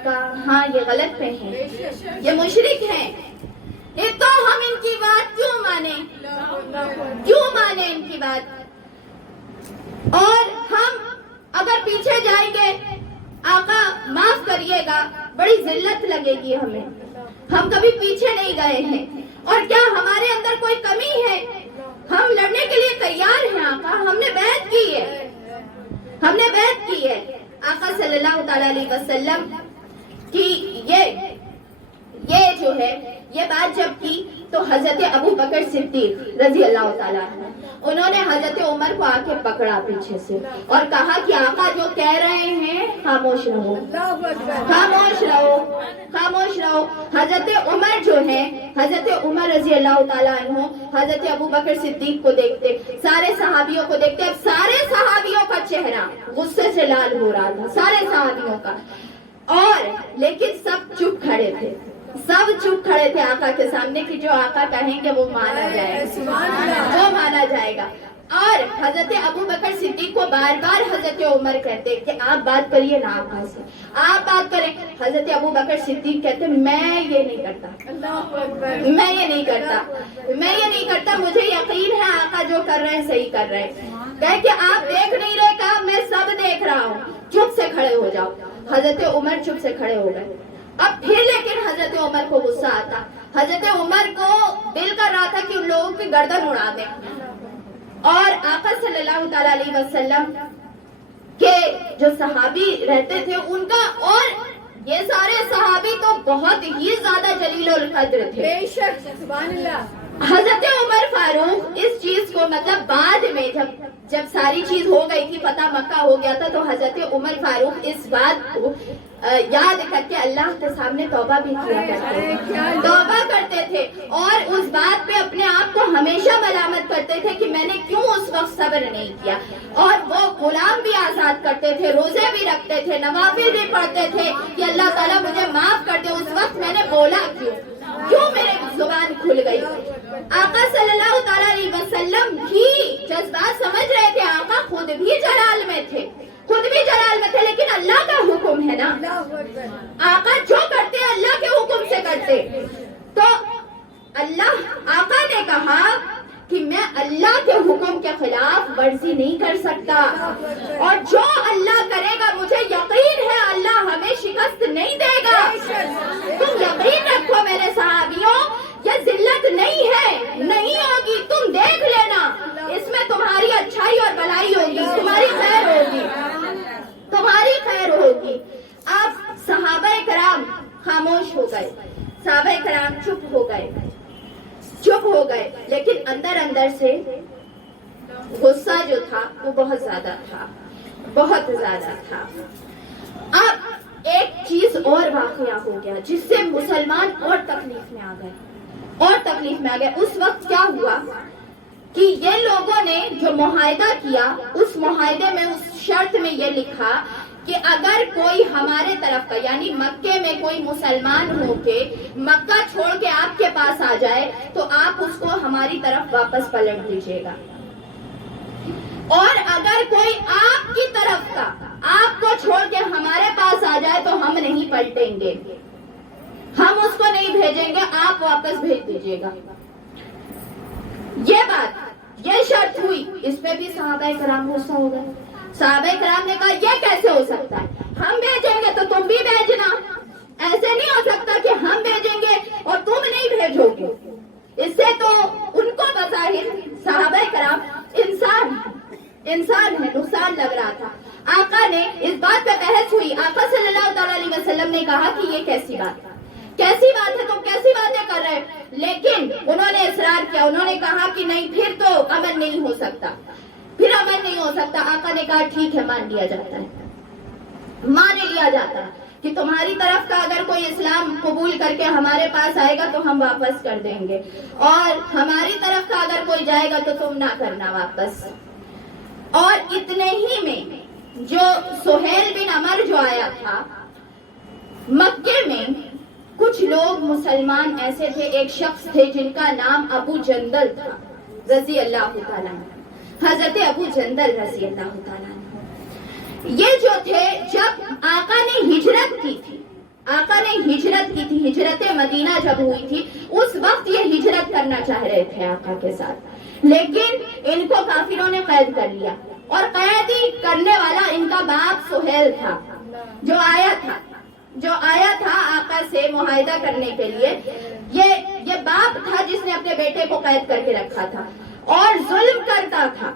کہا ہاں یہ غلط پہ ہیں، یہ مشرک ہیں. تو ہم ان کی بات کیوں مانیں ان کی بات؟ اور ہم اگر پیچھے جائیں گے آقا معاف کریے گا، بڑی ذلت لگے گی ہمیں. ہم کبھی پیچھے نہیں گئے ہیں، اور کیا ہمارے اندر کوئی کمی ہے؟ ہم لڑنے کے لیے تیار ہیں آقا. ہم نے بیعت کی ہے آقا صلی اللہ تعالی علیہ وسلم کی. یہ جو ہے یہ بات جب کی تو حضرت ابو بکر صدیق رضی اللہ تعالیٰ عنہ انہوں نے حضرت عمر کو آ کے پکڑا پیچھے سے اور کہا کہ آقا جو کہہ رہے ہیں خاموش رہو، خاموش رہو، خاموش رہو. حضرت عمر جو ہے، حضرت عمر رضی اللہ تعالیٰ عنہ حضرت ابو بکر صدیق کو دیکھتے، سارے صحابیوں کو دیکھتے. اب سارے صحابیوں کا چہرہ غصے سے لال ہو رہا تھا، سارے صحابیوں کا. اور لیکن سب چپ کھڑے تھے، سب چپ کھڑے تھے آقا کے سامنے کہ جو آقا کہیں گے وہ مانا جائے گا. اور حضرت ابو بکر صدیق کو بار بار حضرت عمر کہتے کہ آپ بات کریے نا آقا سے، آپ بات کریں. حضرت ابو بکر صدیق کہتے میں یہ نہیں کرتا، مجھے یقین ہے آقا جو کر رہے ہیں صحیح کر رہے ہیں. کہے کہ آپ دیکھ نہیں رہے، کہا میں سب دیکھ رہا ہوں، چپ سے کھڑے ہو جاؤ. حضرت عمر چپ سے کھڑے ہو گئے. اب پھر لیکن حضرت عمر کو غصہ آتا. حضرت عمر کو دل کر رہا تھا کہ ان لوگوں کی گردن اڑا دیں. اور آقا صلی اللہ تعالی علیہ وسلم کے جو صحابی رہتے تھے ان کا، اور یہ سارے صحابی تو بہت ہی زیادہ جلیل القدر تھے. بے شک سبحان اللہ. حضرت عمر فاروق اس چیز کو مطلب بعد میں جب ساری چیز ہو گئی تھی، فتح مکہ ہو گیا تھا، تو حضرت عمر فاروق اس بات کو یاد کر کے اللہ کے سامنے توبہ بھی کرتے تھے اور اس بات پہ اپنے آپ کو ہمیشہ ملامت کرتے تھے کہ میں نے کیوں اس وقت صبر نہیں کیا. اور وہ غلام بھی آزاد کرتے تھے، روزے بھی رکھتے تھے، نوافل بھی پڑھتے تھے کہ اللہ تعالیٰ مجھے معاف کر دے، اس وقت میں نے بولا کیوں میرے زبان کھل گئی. آقا صلی اللہ تعالیٰ علیہ وسلم بھی جذبات سمجھ رہے تھے. آقا خود بھی جلال میں تھے، لیکن اللہ کا حکم ہے نا، آقا جو کرتے اللہ کے حکم سے کرتے. تو آقا نے کہا کہ میں اللہ کے حکم کے خلاف ورزی نہیں کر سکتا، اور جو اللہ کرے گا مجھے یقین ہے اللہ ہمیں شکست نہیں دے گا. تم یقین رکھو میرے صحابیوں، یہ ذلت نہیں ہوگی. تم دیکھ لینا اس میں تمہاری اچھائی اور بلائی ہوگی، تمہاری خیر ہوگی. اب صحابہ کرام خاموش ہو گئے، صحابہ کرام چپ ہو گئے، لیکن اندر سے غصہ جو تھا وہ بہت زیادہ تھا. اب ایک چیز اور واقعہ ہو گیا جس سے مسلمان اور تکلیف میں آ گئے. اس وقت کیا ہوا کہ یہ لوگوں نے جو معاہدہ کیا، اس معاہدے میں اس شرط میں یہ لکھا کہ اگر کوئی ہمارے طرف کا یعنی مکے میں کوئی مسلمان ہو کے مکہ چھوڑ کے آپ کے پاس آ جائے تو آپ اس کو ہماری طرف واپس پلٹ دیجیے گا، اور اگر کوئی آپ کی طرف کا آپ کو چھوڑ کے ہمارے پاس آ جائے تو ہم نہیں پلٹیں گے، ہم اس کو نہیں بھیجیں گے، آپ واپس بھیج دیجیے گا۔ یہ بات، یہ شرط ہوئی، اس پہ بھی صحابہ کرام غصہ ہو گئے۔ صحابہ کرام نے کہا یہ کیسے ہو سکتا ہے، ہم بھیجیں گے تو تم بھی بھیجنا، ایسے نہیں ہو سکتا کہ ہم بھیجیں گے اور تم نہیں بھیجو گے۔ اس سے تو ان کو بظاہر صحابہ کرام انسان ہے، نقصان لگ رہا تھا۔ آقا نے اس بات پہ بحث ہوئی، آقا صلی اللہ تعالی علیہ وسلم نے کہا کہ یہ کیسی بات ہے، کیسی بات ہے، تم کیسی باتیں کر رہے ہیں، لیکن انہوں نے اصرار کیا، انہوں نے کہا کہ نہیں پھر تو عمل نہیں ہو سکتا، پھر عمل نہیں ہو سکتا۔ آقا نے کہا ٹھیک ہے، مان لیا جاتا ہے، مان لیا جاتا ہے کہ تمہاری طرف کا اگر کوئی اسلام قبول کر کے ہمارے پاس آئے گا تو ہم واپس کر دیں گے، اور ہماری طرف کا اگر کوئی جائے گا تو تم نہ کرنا واپس۔ اور اتنے ہی میں جو سہیل بن عمر جو آیا تھا، مکے میں کچھ لوگ مسلمان ایسے تھے، ایک شخص تھے جن کا نام ابو جندل تھا رضی اللہ تعالیٰ عنہ، حضرت ابو جندل رضی اللہ تعالیٰ عنہ۔ یہ جو تھے، جب آقا نے ہجرت کی تھی، ہجرت مدینہ جب ہوئی تھی، اس وقت یہ ہجرت کرنا چاہ رہے تھے آقا کے ساتھ، لیکن ان کو کافروں نے قید کر لیا، اور قیدی کرنے والا ان کا باپ سہیل تھا، جو آیا تھا آقا سے معاہدہ کرنے کے لیے۔ یہ باپ تھا جس نے اپنے بیٹے کو قید کر کے رکھا تھا اور ظلم کرتا تھا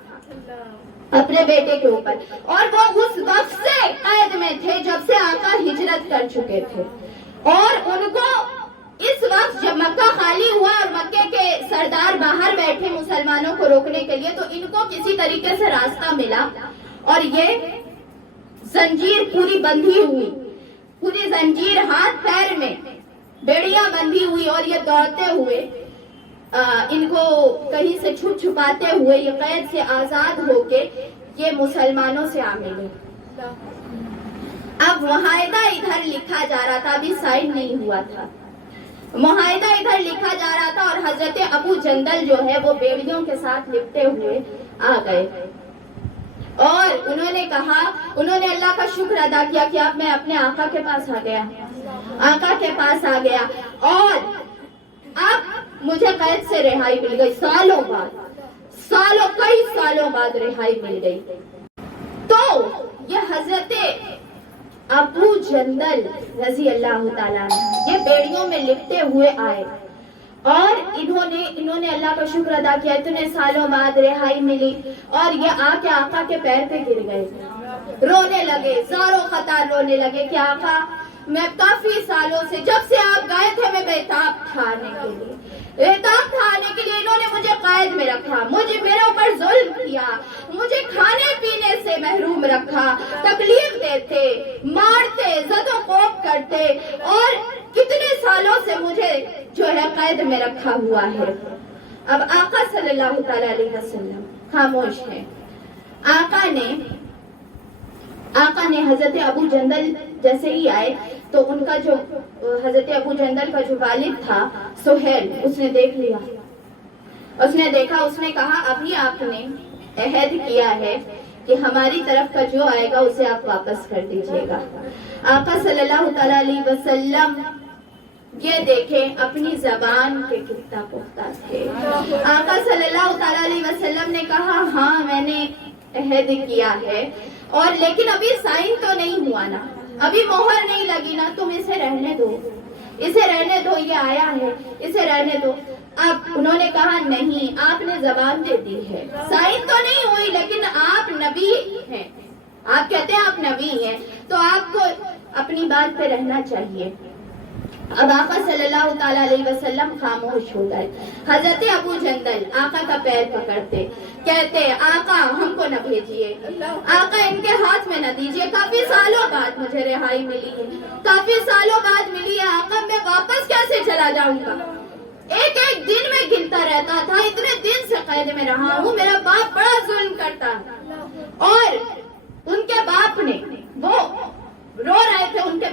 اپنے بیٹے کے اوپر، اور وہ اس وقت سے قید میں تھے جب سے آقا ہجرت کر چکے تھے، اور ان کو اس وقت جب مکہ خالی ہوا اور مکے کے سردار باہر بیٹھے مسلمانوں کو روکنے کے لیے، تو ان کو کسی طریقے سے راستہ ملا، اور یہ زنجیر پوری بندھی ہوئی، پوری زنجیر ہاتھ پیر میں بیڑیاں بندھی ہوئی، اور یہ دوڑتے ہوئے ان کو کہیں سے چھپاتے ہوئے یہ قید سے آزاد ہو کے یہ مسلمانوں سے آ ملے۔ اب معاہدہ ادھر لکھا جا رہا تھا، ابھی سائن نہیں ہوا تھا، معاہدہ ادھر لکھا جا رہا تھا، اور حضرت ابو جندل جو ہے وہ بیڑیوں کے ساتھ لپٹے ہوئے آ گئے، اور انہوں نے کہا، انہوں نے اللہ کا شکر ادا کیا کہ اب میں اپنے آقا کے پاس آ گیا، اور اب مجھے قید سے رہائی مل گئی، کئی سالوں بعد رہائی مل گئی۔ تو یہ حضرت ابو جندل رضی اللہ تعالیٰ عنہ یہ بیڑیوں میں لپٹے ہوئے آئے، اور انہوں نے اللہ کا شکر ادا کیا، اتنے سالوں بعد رہائی ملی، اور یہ آ کے آقا کے پیر پہ گر گئے، رونے لگے، زاروں قطار رونے لگے کہ آقا میں کافی سالوں سے، جب سے آپ گئے تھے میں بےتاب تھا آنے کے لیے، انہوں نے مجھے قید میں رکھا، میرے اوپر ظلم کیا، مجھے کھانے پینے سے محروم رکھا، تکلیف دیتے، مارتے، زد و کوب کرتے، اور کتنے سالوں سے مجھے جو ہے قید میں رکھا ہوا ہے۔ اب آقا صلی اللہ تعالی علیہ وسلم خاموش ہیں۔ آقا نے حضرت ابو جندل جیسے ہی آئے تو ان کا جو حضرت ابو جندل کا جو والد تھا سہیل، اس نے دیکھ لیا، اس نے دیکھا، اس نے کہا ابھی آپ نے عہد کیا ہے کہ ہماری طرف کا جو آئے گا اسے آپ واپس کر دیجئے گا۔ آقا صلی اللہ تعالی علیہ وسلم یہ دیکھیں اپنی زبان کے کتنا پختہ تھے۔ آقا صلی اللہ تعالی علیہ وسلم نے کہا ہاں میں نے عہد کیا ہے، اور لیکن ابھی سائن تو نہیں ہوا نا، ابھی مہر نہیں لگی نا، تم اسے رہنے دو، یہ آیا ہے، اسے رہنے دو۔ اب انہوں نے کہا نہیں، آپ نے زبان دے دی ہے، سائن تو نہیں ہوئی لیکن آپ نبی ہیں، آپ کہتے ہیں آپ نبی ہیں تو آپ کو اپنی بات پہ رہنا چاہیے۔ اب آقا صلی اللہ تعالیٰ علیہ وسلم خاموش ہو گئے۔ حضرت ابو جندل آقا کا پیر پکڑتے، کہتے آقا ہم کو نہ بھیجیے، آقا ان کے ہاتھ میں نہ دیجیے، کافی سالوں بعد مجھے رہائی ملی ہے، کافی سالوں بعد ملی ہے، آقا میں واپس کیسے چلا جاؤں گا؟ ایک ایک دن میں گنتا رہتا تھا، اتنے دن سے قید میں رہا ہوں، میرا باپ بڑا ظلم کرتا، اور ان کے باپ نے وہ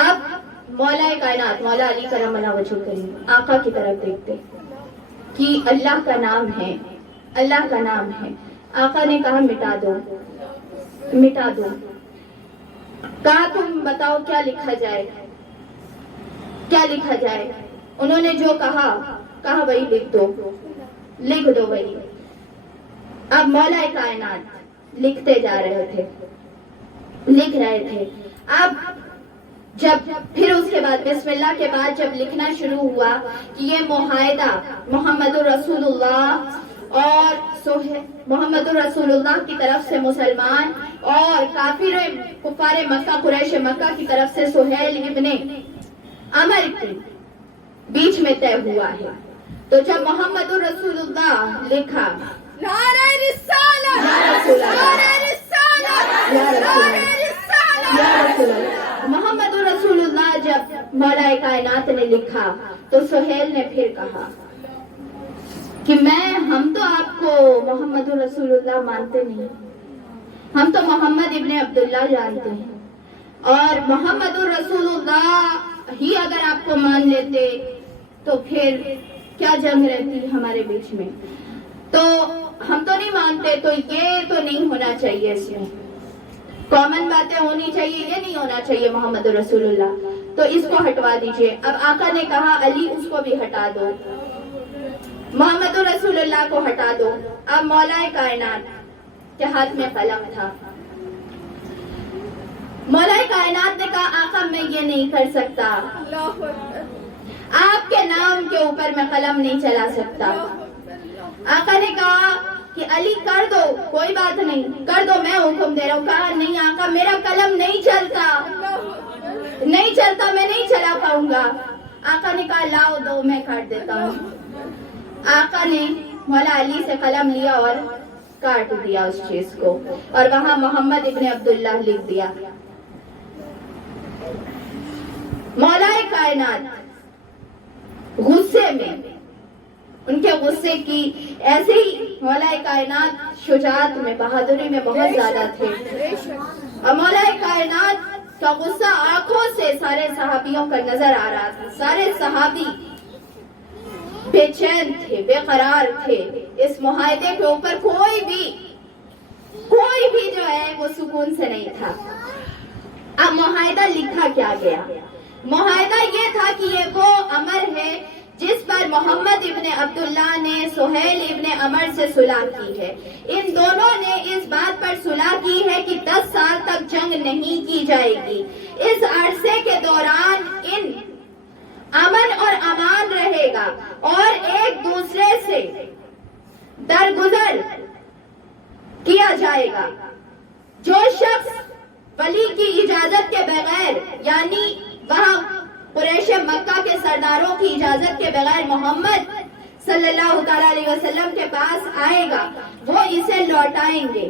اب مولا کائنات مولا علی کرم اللہ وجہ کریم آقا کی طرف دیکھتے کہ اللہ کا نام ہے، اللہ کا نام ہے. آقا نے کہا مٹا دو، مٹا دو. کہا تم بتاؤ کیا لکھا جائے، کیا لکھا جائے. انہوں نے جو کہا وہی لکھ دو، لکھ دو وہی. اب مولا کائنات لکھتے جا رہے تھے، لکھ رہے تھے. اب جب پھر اس کے بعد بسم اللہ کے بعد جب لکھنا شروع ہوا کہ یہ معاہدہ محمد رسول اللہ اور محمد رسول اللہ کی طرف سے مسلمان اور کفار مکہ قریش مکہ کی طرف سے سہیل ابن عمر کے بیچ میں طے ہوا ہے. تو جب محمد رسول اللہ لکھا نعرہ رسالت، نعرہ رسالت، نعرہ رسالت. محمد رسول اللہ جب مولا کائنات نے لکھا تو سہیل نے پھر کہا کہ ہم تو آپ کو محمد رسول اللہ مانتے نہیں، ہم تو محمد ابن عبداللہ جانتے ہیں، اور محمد رسول اللہ ہی اگر آپ کو مان لیتے تو پھر کیا جنگ رہتی ہمارے بیچ میں. تو ہم تو نہیں مانتے، تو یہ تو نہیں ہونا چاہیے، اس میں کامن باتیں ہونی چاہیے، یہ نہیں ہونا چاہیے محمد رسول اللہ، تو اس کو ہٹوا دیجئے. اب آقا نے کہا علی اس کو بھی ہٹا دو، محمد رسول اللہ کو ہٹا دو. اب مولا کائنات کے ہاتھ میں قلم تھا. مولا کائنات نے کہا آقا میں یہ نہیں کر سکتا، آپ کے نام کے اوپر میں قلم نہیں چلا سکتا. آقا نے کہا کہ علی کر دو، کوئی بات نہیں، کر دو، میں حکم دے رہا ہوں. کہا نہیں آقا میرا قلم نہیں چلتا، نہیں چلتا، میں نہیں چلا پاؤں گا. آقا نے کہا لاؤ دو میں کاٹ دیتا ہوں. آقا نے مولا علی سے قلم لیا اور کاٹ دیا اس چیز کو، اور وہاں محمد ابن عبداللہ لکھ دیا. مولا کائنات غصے میں، ان کے غصے کی ایسے ہی مولا کائنات شجاعت میں، بہادری میں بہت زیادہ تھے، اور مولا کائنات کا غصہ آنکھوں سے سارے صحابیوں کا نظر آ رہا تھا. سارے صحابی بے چین تھے، بے قرار تھے. اس معاہدے کے اوپر کوئی بھی جو ہے وہ سکون سے نہیں تھا. اب معاہدہ لکھا کیا گیا؟ معاہدہ یہ تھا کہ یہ وہ امر ہے جس پر محمد ابن عبداللہ نے سہیل ابن عمر سے صلح کی ہے. ان دونوں نے اس بات پر صلح کی ہے کہ 10 سال تک جنگ نہیں کی جائے گی. اس عرصے کے دوران ان امن اور امان رہے گا اور ایک دوسرے سے درگزر کیا جائے گا. جو شخص ولی کی اجازت کے بغیر، یعنی وہاں قریش مکہ کے سرداروں کی اجازت کے بغیر محمد صلی اللہ تعالی علیہ وسلم کے پاس آئے گا، وہ اسے لوٹائیں گے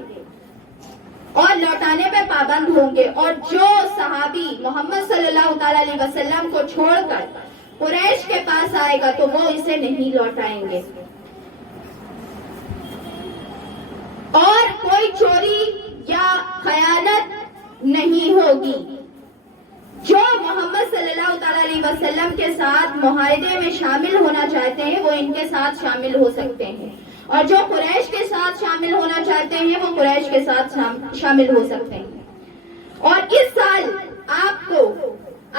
اور لوٹانے پہ پابند ہوں گے. اور جو صحابی محمد صلی اللہ تعالی علیہ وسلم کو چھوڑ کر قریش کے پاس آئے گا تو وہ اسے نہیں لوٹائیں گے. اور کوئی چوری یا خیانت نہیں ہوگی. جو محمد صلی اللہ تعالی علیہ وسلم کے ساتھ معاہدے میں شامل ہونا چاہتے ہیں وہ ان کے ساتھ شامل ہو سکتے ہیں، اور جو قریش کے ساتھ شامل ہونا چاہتے ہیں وہ قریش کے ساتھ شامل ہو سکتے ہیں. اور اس سال آپ کو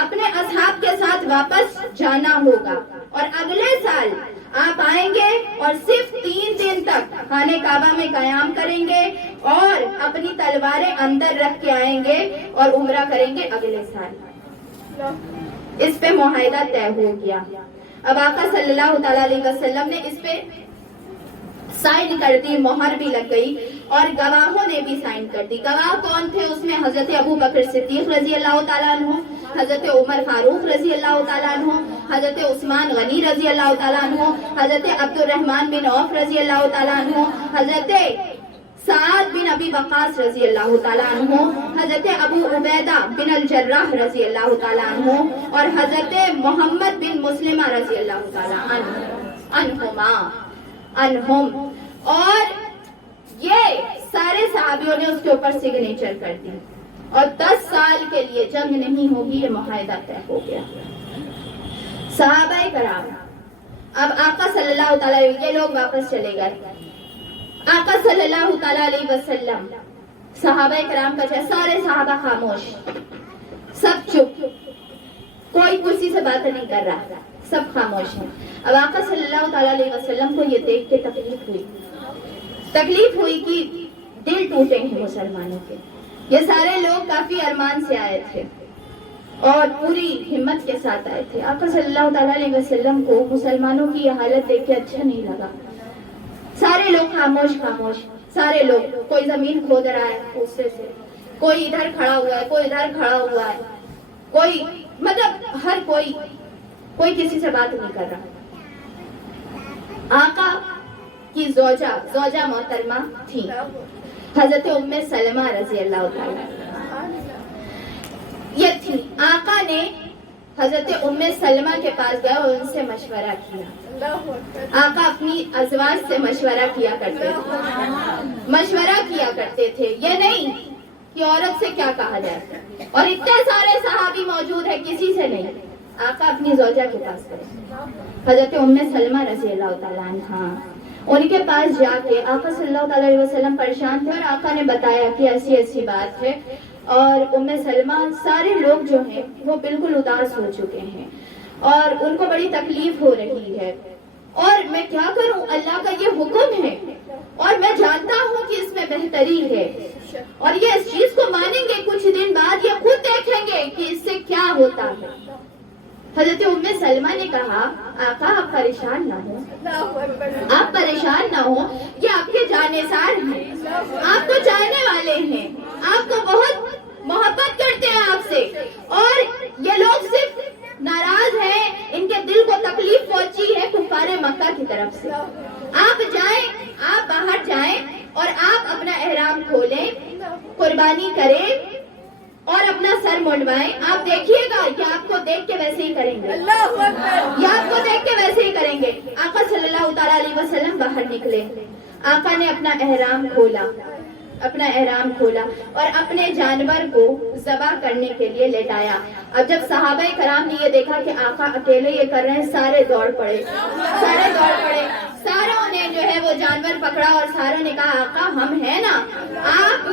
اپنے اصحاب کے ساتھ واپس جانا ہوگا، اور اگلے سال آپ آئیں گے اور صرف 3 دن تک خانہ کعبہ میں قیام کریں گے اور اپنی تلواریں اندر رکھ کے آئیں گے اور عمرہ کریں گے اگلے سال. اس پہ معاہدہ طے ہو گیا. اب آقا صلی اللہ تعالی علیہ وسلم نے اس پہ سائن کر دی، مہر بھی لگ گئی اور گواہوں نے بھی سائن کر دی. گواہ کون تھے؟ اس میں حضرت ابو بکر صدیق رضی اللہ تعالیٰ عنہ، حضرت عمر فاروق رضی اللہ تعالیٰ عنہ، حضرت عثمان غنی رضی اللہ تعالیٰ عنہ، حضرت عبد الرحمن بن عوف رضی اللہ تعالیٰ عنہ، حضرت سعد بن ابی وقاص رضی اللہ تعالیٰ عنہ، حضرت ابو عبیدہ بن الجراح رضی اللہ تعالیٰ عنہ، اور حضرت محمد بن مسلمہ رضی اللہ تعالیٰ عنہم. اور یہ سارے صحابیوں نے اس کے اوپر سگنیچر کر دی. اور 10 سال کے لیے جنگ نہیں ہوگی، یہ معاہدہ طے ہو گیا۔ صحابہ کرام، اب آقا صلی اللہ تعالیٰ، یہ لوگ واپس چلے گئے، آقا صلی اللہ تعالیٰ علیہ وسلم صحابہ کرام کا سارے صحابہ خاموش، سب چپ، کوئی کسی سے بات نہیں کر رہا، سب خاموش ہیں۔ اب آقا صلی اللہ تعالیٰ علیہ وسلم کو یہ دیکھ کے تکلیف ہوئی کہ دل ٹوٹے ہیں مسلمانوں کے۔ یہ سارے لوگ کافی ارمان سے آئے تھے اور پوری ہمت کے ساتھ آئے تھے۔ آقا صلی اللہ تعالیٰ علیہ وسلم کو مسلمانوں کی یہ حالت دیکھ کے اچھا نہیں لگا۔ سارے لوگ خاموش، سارے لوگ، کوئی زمین کھود رہا ہے غصے سے، کوئی ادھر کھڑا ہوا ہے، کوئی ادھر کھڑا ہوا ہے، کوئی مطلب ہر کوئی کسی سے بات نہیں کر رہا۔ آقا کی زوجہ محترمہ تھی حضرت ام سلمہ رضی اللہ تعالیٰ، یہ تھی۔ آقا نے حضرت ام سلمہ کے پاس گیا اور ان سے مشورہ کیا۔ آقا اپنی ازواج سے مشورہ کیا کرتے تھے، یہ نہیں کہ عورت سے کیا کہا جائے، اور اتنے سارے صحابی موجود ہیں، کسی سے نہیں۔ آقا اپنی زوجہ کے پاس گئے، حضرت ام سلمہ رضی اللہ تعالیٰ عنہا، ان کے پاس جا کے آقا صلی اللہ تعالیٰ علیہ وسلم پریشان تھے، اور آقا نے بتایا کہ ایسی بات ہے، اور ام سلمہ، سارے لوگ جو ہیں وہ بالکل اداس ہو چکے ہیں اور ان کو بڑی تکلیف ہو رہی ہے، اور میں کیا کروں، اللہ کا یہ حکم ہے اور میں جانتا ہوں کہ اس میں بہتری ہے، اور یہ اس چیز کو مانیں گے، کچھ دن بعد یہ خود دیکھیں گے کہ اس سے کیا ہوتا ہے۔ حضرت ام سلمہ نے کہا، آقا آپ پریشان نہ ہو، یہ آپ کے جانثار ہیں، آپ کو چاہنے والے ہیں، آپ کو بہت محبت کرتے ہیں آپ سے، اور یہ لوگ صرف ناراض ہیں، ان کے دل کو تکلیف پہنچی ہے کفار مکہ کی طرف سے۔ آپ باہر جائیں اور آپ اپنا احرام کھولیں، قربانی کریں اور اپنا سر منڈوائیں، آپ دیکھیے گا کہ آپ کو دیکھ کے ویسے ہی کریں گے، آقا صلی اللہ تعالیٰ علیہ وسلم باہر نکلے، آقا نے اپنا احرام کھولا اور اپنے جانور کو ذبح کرنے کے لیے لٹایا۔ اب جب صحابہ کرام نے یہ دیکھا کہ آقا اکیلے یہ کر رہے ہیں، سارے دوڑ پڑے، ساروں نے جو ہے وہ جانور پکڑا اور ساروں نے کہا، آقا ہم ہیں نا، آپ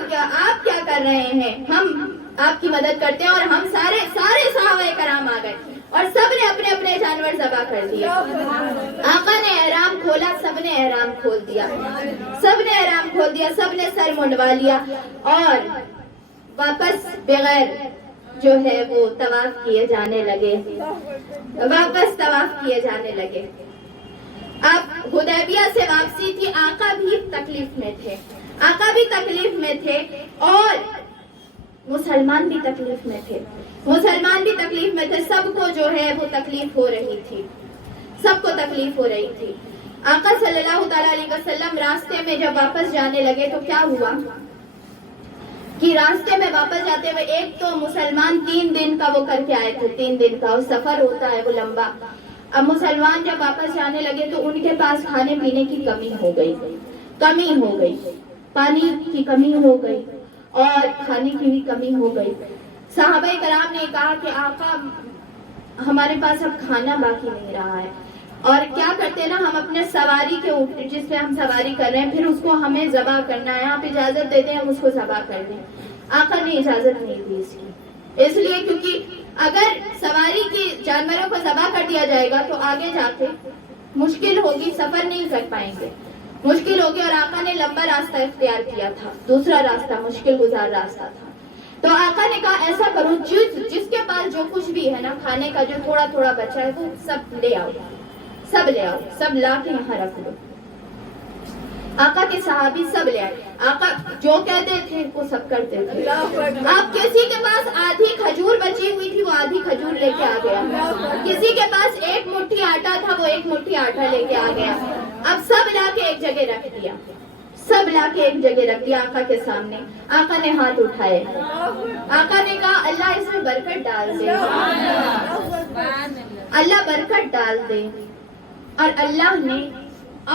کیا کر رہے ہیں، ہم آپ کی مدد کرتے ہیں، اور ہم سارے صحابہ کرام آ گئے اور سب نے اپنے اپنے جانور ذبح کر دیے۔ آقا نے احرام کھولا، سب نے احرام کھول دیا، سب نے سر منڈوا لیا، اور واپس بغیر جو ہے وہ طواف کیے جانے لگے۔ اب حدیبیہ سے واپسی تھی، آقا بھی تکلیف میں تھے اور مسلمان بھی تکلیف میں تھے، سب کو جو ہے وہ تکلیف ہو رہی تھی، آقا صلی اللہ تعالیٰ علیہ وسلم راستے میں جب واپس جانے لگے تو کیا ہوا کہ راستے میں واپس جاتے ہوئے ایک تو مسلمان 3 دن کا وہ کر کے آئے تھے، 3 دن کا سفر ہوتا ہے وہ لمبا۔ اب مسلمان جب واپس جانے لگے تو ان کے پاس کھانے پینے کی کمی ہو گئی، پانی کی کمی ہو گئی اور کھانے کی بھی کمی ہو گئی۔ صحابہ کرام نے کہا کہ آقا ہمارے پاس اب کھانا باقی نہیں رہا ہے، اور کیا کرتے نا، ہم اپنے سواری کے اوپر جس پہ ہم سواری کر رہے ہیں پھر اس کو ہمیں ذبح کرنا ہے، آپ اجازت دیتے ہیں ہم اس کو ذبح کر دیں۔ آقا نے اجازت نہیں دی اس لیے کیونکہ اگر سواری کی جانوروں کو ذبح کر دیا جائے گا تو آگے جا کے مشکل ہوگی، سفر نہیں کر پائیں گے، مشکل ہوگی، اور آقا نے لمبا راستہ اختیار کیا تھا، دوسرا راستہ مشکل گزار راستہ تھا۔ تو آقا نے کہا ایسا کرو، جس کے پاس جو کچھ بھی ہے نا کھانے کا، جو تھوڑا تھوڑا بچا ہے وہ سب لے آؤ، سب لا کے یہاں رکھ دو۔ آقا کے صحابی سب لے آئے، آقا جو کہتے تھے وہ سب کرتے تھے۔ اب کسی کے پاس آدھی کھجور بچی ہوئی تھی، وہ آدھی کھجور لے کے آ گیا، کسی کے پاس 1 مٹھی آٹا تھا، وہ 1 مٹھی آٹا لے کے آ گیا۔ اب سب لا کے ایک جگہ رکھ دیا، آقا کے سامنے۔ آقا نے ہاتھ اٹھائے، آقا نے کہا اللہ اس میں برکت ڈال دے، اور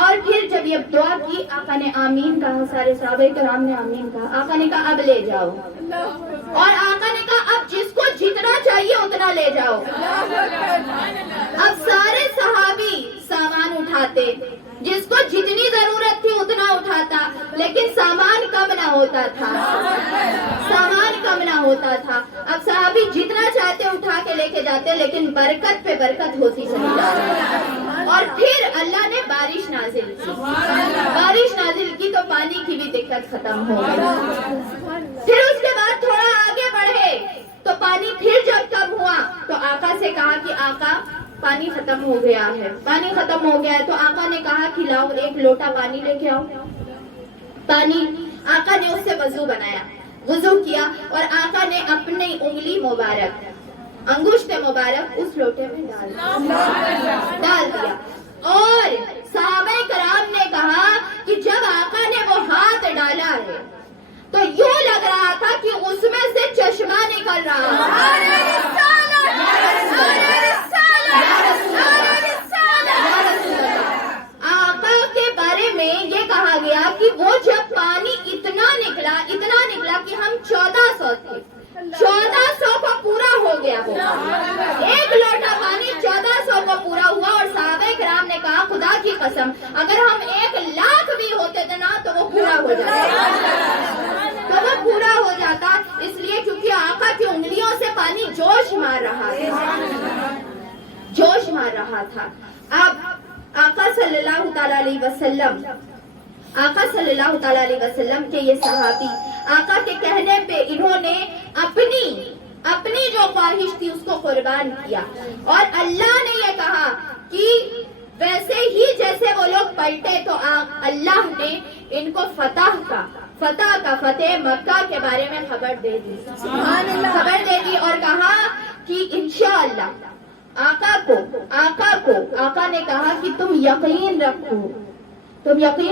اور پھر جب یہ دعا کی آقا نے آمین کہا، سارے صحابہ کرام نے آمین کہا. آقا نے کہا اب لے جاؤ، اور آقا نے کہا اب جس کو جتنا چاہیے اتنا لے جاؤ. اب سارے صحابی سامان اٹھاتے، جس کو جتنی ضرورت تھی اتنا اٹھاتا، لیکن سامان کم نہ ہوتا تھا، سامان کم نہ ہوتا تھا. اب صحابی جتنا چاہتے اٹھا کے لے کے جاتے، لیکن برکت پہ برکت ہوتی چلی جاتی. اور پھر اللہ نے بارش نازل کی. بارش نازل کی تو پانی کی بھی دقت ختم ہو گئی. پھر اس کے بعد تھوڑا آگے بڑھے تو پانی پھر جب کم ہوا تو آقا سے کہا کہ آقا پانی ختم ہو گیا ہے، پانی ختم ہو گیا ہے. تو آقا نے کہا کہ لاؤ ایک لوٹا پانی لے کے آؤ. پانی آقا نے اس سے وضو بنایا، وضو کیا، اور آقا نے اپنی انگلی مبارک، انگشت مبارک اس لوٹے میں ڈال دیا. اور صحابہ کرام نے کہا کہ جب آقا نے وہ ہاتھ ڈالا ہے تو یوں لگ رہا تھا کہ اس میں سے چشمہ نکل رہا ہے. آقا کے بارے میں یہ کہا گیا کہ وہ جب پانی اتنا نکلا کہ ہم 1400 تھے، 1400 کو پورا ہو گیا. وہ ایک لوٹا پانی 1400 کو پورا ہوا. اور صحابہ کرام نے کہا خدا کی قسم اگر ہم 1,00,000 بھی ہوتے تھے نا تو وہ پورا ہو جاتا، اس لیے کیونکہ آقا کی انگلیوں سے پانی جوش مار رہا تھا. اب آقا صلی اللہ تعالی علیہ وسلم کے یہ صحابی آقا کے کہنے پہ انہوں نے اپنی جو خواہش تھی اس کو قربان کیا. اور اللہ نے یہ کہا کہ ویسے ہی جیسے وہ لوگ پلٹے تو اللہ نے ان کو فتح مکہ کے بارے میں خبر دے دی اور کہا کہ انشاءاللہ آقا نے کہا کہ تم یقین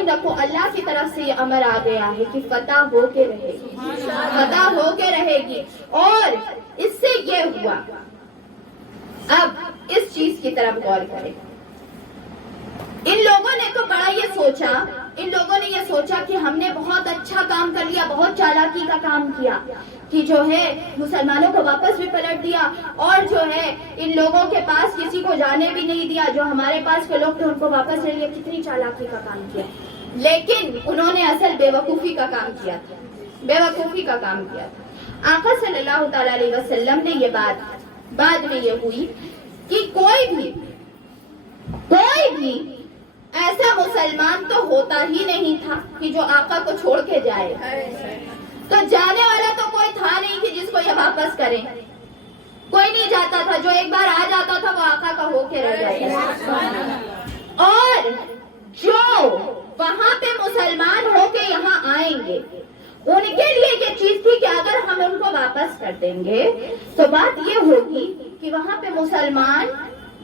رکھو اللہ کی طرف سے یہ امر آ گیا ہے کہ فتح ہو کے رہے گی. اور اس سے یہ ہوا. اب اس چیز کی طرف غور کریں. ان لوگوں نے تو بڑا یہ سوچا کہ ہم نے بہت اچھا کام کر لیا، بہت چالاکی کا کام کیا کہ جو ہے مسلمانوں کو واپس بھی پلٹ دیا، اور جو ہے ان لوگوں کے پاس کسی کو جانے بھی نہیں دیا، جو ہمارے پاس کے لوگ تھے ان کو واپس لے لیا. کتنی چالاکی کا کام کیا. لیکن انہوں نے اصل بے وقوفی کا کام کیا تھا. آقا صلی اللہ تعالی علیہ وسلم نے یہ بات بعد میں یہ ہوئی کہ کوئی بھی ایسا مسلمان تو ہوتا ہی نہیں تھا کہ جو آقا کو چھوڑ کے جائے. تو جانے والا تو کوئی تھا نہیں کہ جس کو یہ واپس کرے. کوئی نہیں جاتا تھا. جو ایک بار آ جاتا تھا وہ آقا کا ہو کے رہ جاتا تھا. اور جو وہاں پہ مسلمان ہو کے یہاں آئیں گے ان کے لیے یہ چیز تھی کہ اگر ہم ان کو واپس کر دیں گے تو بات یہ ہوگی کہ وہاں پہ مسلمان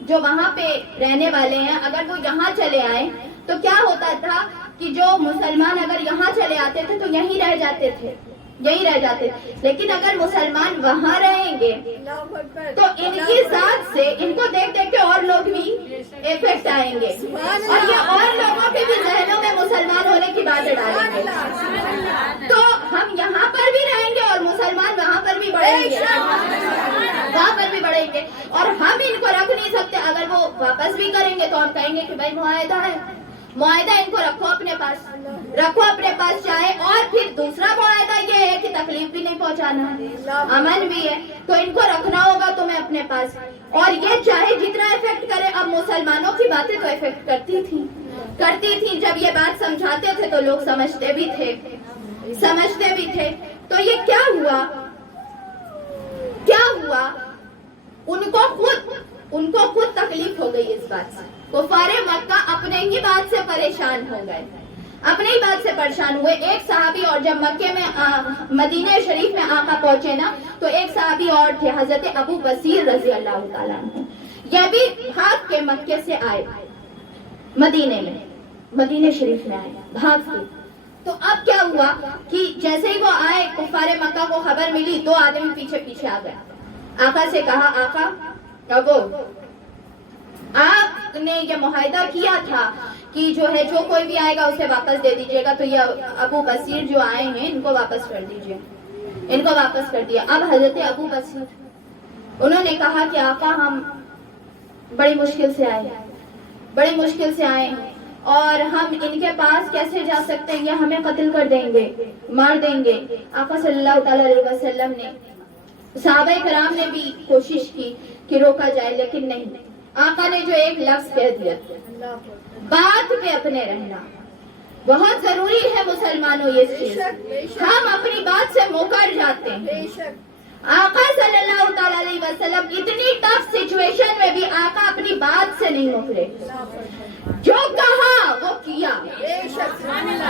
جو وہاں پہ رہنے والے ہیں اگر وہ یہاں چلے آئیں تو کیا ہوتا تھا کہ جو مسلمان اگر یہاں چلے آتے تھے تو یہیں رہ جاتے تھے. لیکن اگر مسلمان وہاں رہیں گے تو ان کی ذات سے ان کو دیکھ کے اور لوگ بھی افیکٹ آئیں گے اور یہ اور لوگوں کے بھی ذہنوں میں مسلمان ہونے کی باتیں ڈالیں گے. تو ہم یہاں پر بھی رہیں گے اور مسلمان وہاں پر بھی بڑھیں گے اور ہم ان کو رکھ نہیں سکتے. اگر وہ واپس بھی کریں گے تو ہم کہیں گے کہ بھائی معاہدہ ان کو رکھو اپنے پاس چاہے. اور پھر دوسرا معاہدہ یہ ہے کہ تکلیف بھی نہیں پہنچانا ہے، امن بھی ہے، تو ان کو رکھنا ہوگا تمہیں اپنے پاس. اور یہ چاہے جتنا افیکٹ کرے. اب مسلمانوں کی باتیں تو افیکٹ کرتی تھی. جب یہ بات سمجھاتے تھے تو لوگ سمجھتے بھی تھے. تو یہ کیا ہوا ان کو خود تکلیف ہو گئی اس بات سے. کفار مکہ اپنے ہی بات سے پریشان ہو گئے، ہوئے. ایک صحابی اور جب مکے میں مدینہ شریف میں آقا پہنچے نا تو ایک صحابی اور تھے حضرت ابو بصیر رضی اللہ تعالیٰ عنہ. یہ بھی بھاگ کے مکے سے آئے مدینہ شریف میں آئے بھاگ کے. تو اب کیا ہوا کہ جیسے ہی وہ آئے کفار مکہ کو خبر ملی 2 آدمی پیچھے آ گئے. آقا سے کہا آقا آپ نے یہ معاہدہ کیا تھا کہ جو ہے جو کوئی بھی آئے گا اسے واپس دے دیجیے گا. تو یہ ابو بصیر جو آئے ہیں ان کو واپس کر دیجیے. ان کو واپس کر دیا. اب حضرت ابو بصیر انہوں نے کہا کہ آقا ہم بڑی مشکل سے آئے ہیں, بڑی مشکل سے آئے ہیں, اور ہم ان کے پاس کیسے جا سکتے ہیں, یہ ہمیں قتل کر دیں گے, مار دیں گے. آقا صلی اللہ تعالی علیہ وسلم نے, صحابہ کرام نے بھی کوشش کی کہ روکا جائے, لیکن نہیں. آقا نے جو ایک لفظ کہہ دیا, بات پہ اپنے رہنا. بہت ضروری ہے مسلمانوں یہ چیز. ہم اپنی بات سے مکر جاتے ہیں. آقا صلی اللہ تعالی علیہ وسلم اتنی ٹف سچویشن میں بھی آقا اپنی بات سے نہیں مکرے. جو کہا وہ کیا,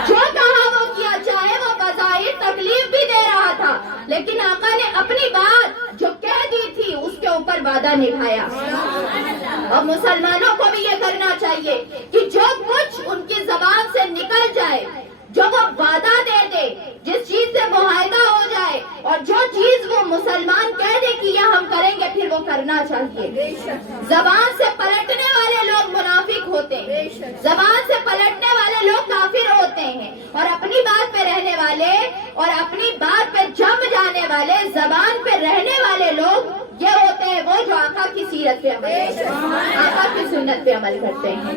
جو کہا وہ کیا, چاہے وہ بظاہر تکلیف بھی دے رہا تھا, لیکن آقا نے اپنی بات جو کہہ دی تھی اس کے اوپر وعدہ نبھایا. اور مسلمانوں کو بھی یہ کرنا چاہیے کہ جو کچھ ان کی زبان سے نکل جائے, جو وہ وعدہ دے دے, جس چیز سے معاہدہ ہو جائے, اور جو چیز وہ مسلمان کہہ دے کہ یہ ہم کریں گے, پھر وہ کرنا چاہیے. زبان سے پلٹنے والے لوگ منافق ہوتے ہیں, زبان سے پلٹنے والے لوگ کافر ہوتے ہیں, اور اپنی بات پہ رہنے والے اور اپنی بات پہ جم جانے والے, زبان پہ رہنے والے لوگ یہ ہوتے ہیں وہ جو آقا کی سیرت پہ عمل کرتے ہیں, آقا کی سنت پہ عمل کرتے ہیں.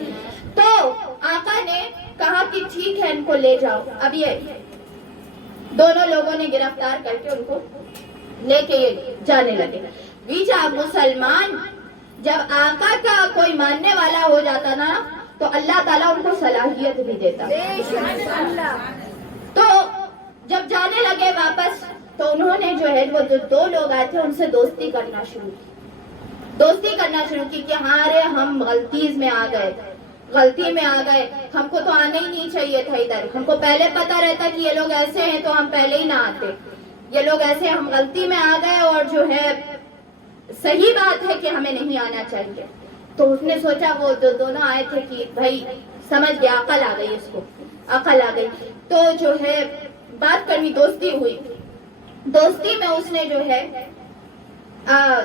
تو آقا نے کہا کہ ٹھیک ہے ان کو لے جاؤ. اب یہ دونوں لوگوں نے گرفتار کر کے ان کو لے کے جانے لگے. بیچ آپ مسلمان جب آقا کا کوئی ماننے والا ہو جاتا نا تو اللہ تعالیٰ ان کو صلاحیت بھی دیتا. تو جب جانے لگے واپس تو انہوں نے جو ہے وہ جو دو لوگ آئے تھے ان سے دوستی کرنا شروع کی. دوستی کرنا شروع کی کہ ہاں رے ہم غلطی میں آ گئے, غلطی میں آ گئے, ہم کو تو آنا ہی نہیں چاہیے تھا ادھر, ہم کو پہلے پتا رہتا کہ یہ لوگ ایسے ہیں تو ہم پہلے ہی نہ آتے, یہ لوگ ایسے, ہم غلطی میں آ گئے, اور جو ہے صحیح بات ہے کہ ہمیں نہیں آنا چاہیے. تو اس نے سوچا, وہ جو دونوں آئے تھے کہ بھائی سمجھ گیا, عقل آ گئی اس کو, عقل آ گئی. تو جو ہے بات کرنی, دوستی ہوئی. دوستی میں اس نے جو ہے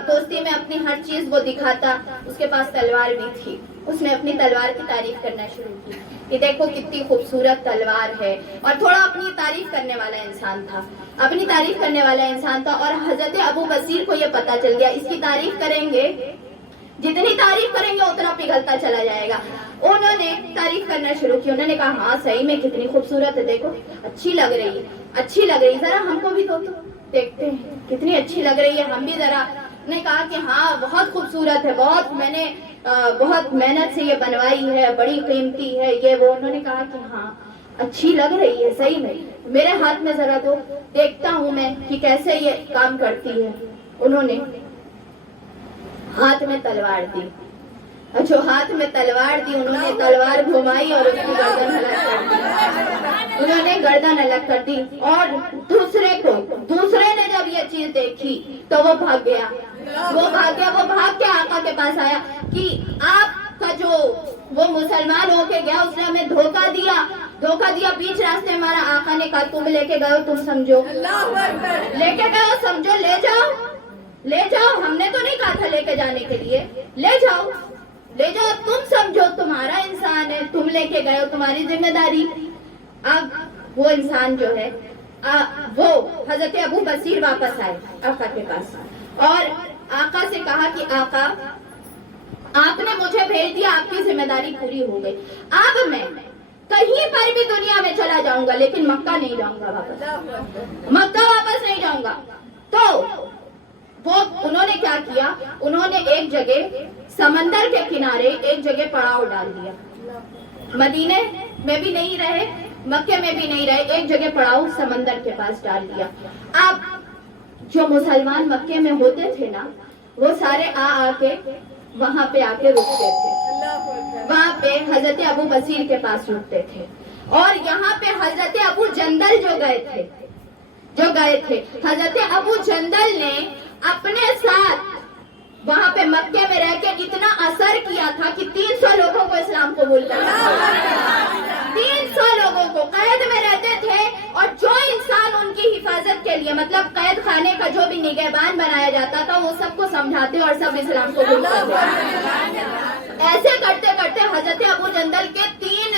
دوستی میں اپنی ہر چیز وہ دکھاتا. اس کے پاس تلوار بھی تھی, اس نے اپنی تلوار کی تعریف کرنا شروع کی کہ دیکھو کتنی خوبصورت تلوار ہے, اور تھوڑا اپنی تعریف کرنے والا انسان تھا, اپنی تعریف کرنے والا انسان تھا. اور حضرت ابو بصیر کو یہ پتا چل گیا, اس کی تعریف کریں گے, جتنی تعریف کریں گے اتنا پگھلتا چلا جائے گا. انہوں نے تعریف کرنا شروع کی. انہوں نے کہا ہاں صحیح میں کتنی خوبصورت ہے, دیکھو اچھی لگ رہی ہے, اچھی لگ رہی ہے, ذرا ہم کو بھی تو دیکھتے ہیں کتنی اچھی لگ رہی ہے, ہم بھی ذرا. نے کہا کہ ہاں بہت خوبصورت ہے, بہت میں نے بہت محنت سے یہ بنوائی ہے, بڑی قیمتی ہے یہ وہ. انہوں نے کہا کہ ہاں اچھی لگ رہی ہے صحیح میں, میرے ہاتھ میں ذرا تو دیکھتا ہوں میں کہ کیسے یہ کام کرتی ہے. انہوں نے ہاتھ میں تلوار دی, جو ہاتھ میں تلوار دی انہوں نے تلوار گھمائی اور اس کی گردن الگ کر دی. انہوں نے گردن الگ کر دی, اور دوسرے نے جب یہ چیز دیکھی تو وہ بھاگ گیا, وہ بھاگ کے آقا کے پاس آیا کہ آپ کا جو وہ مسلمان ہو کے گیا, اس نے ہمیں دھوکہ دیا, بیچ راستے ہمارا. آقا نے کہا تم لے کے گئے, تم سمجھو, لے کے گئے سمجھو, لے جاؤ, ہم نے تو نہیں کہا تھا لے کے جانے کے لیے, لے جاؤ, تم سمجھو تمہارا انسان ہے, تم لے کے گئے ہو, تمہاری ذمہ داری. اب وہ انسان جو ہے وہ حضرت ابو بصیر واپس آئے آقا کے پاس, اور آقا سے کہا کہ آقا آپ نے مجھے بھیج دیا, آپ کی ذمہ داری پوری ہو گئی, اب میں کہیں پر بھی دنیا میں چلا جاؤں گا لیکن مکہ نہیں جاؤں گا, مکہ واپس نہیں جاؤں گا. تو وہ انہوں نے کیا کیا, انہوں نے ایک جگہ سمندر کے کنارے ایک جگہ پڑاؤ ڈال دیا. مدینے میں بھی نہیں رہے, مکے میں بھی نہیں رہے, ایک جگہ پڑاؤ سمندر کے پاس ڈال دیا. اب جو مسلمان مکے میں ہوتے تھے نا, وہ سارے آ کے وہاں پہ آ کے رکتے تھے, وہاں پہ حضرت ابو بصیر کے پاس رکتے تھے. اور یہاں پہ حضرت ابو جندل جو گئے تھے حضرت ابو جندل نے اپنے ساتھ وہاں پہ مکے میں رہ کے اتنا اثر کیا تھا کہ 300 لوگوں کو اسلام قبول کرنا, 300 لوگوں کو قید میں رہتے تھے. اور جو انسان ان کی حفاظت کے لیے, مطلب قید خانے کا جو بھی نگہبان بنایا جاتا تھا, وہ سب کو سمجھاتے اور سب اسلام قبول کرتے. ایسے کرتے کرتے حضرت ابو جندل کے 3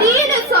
300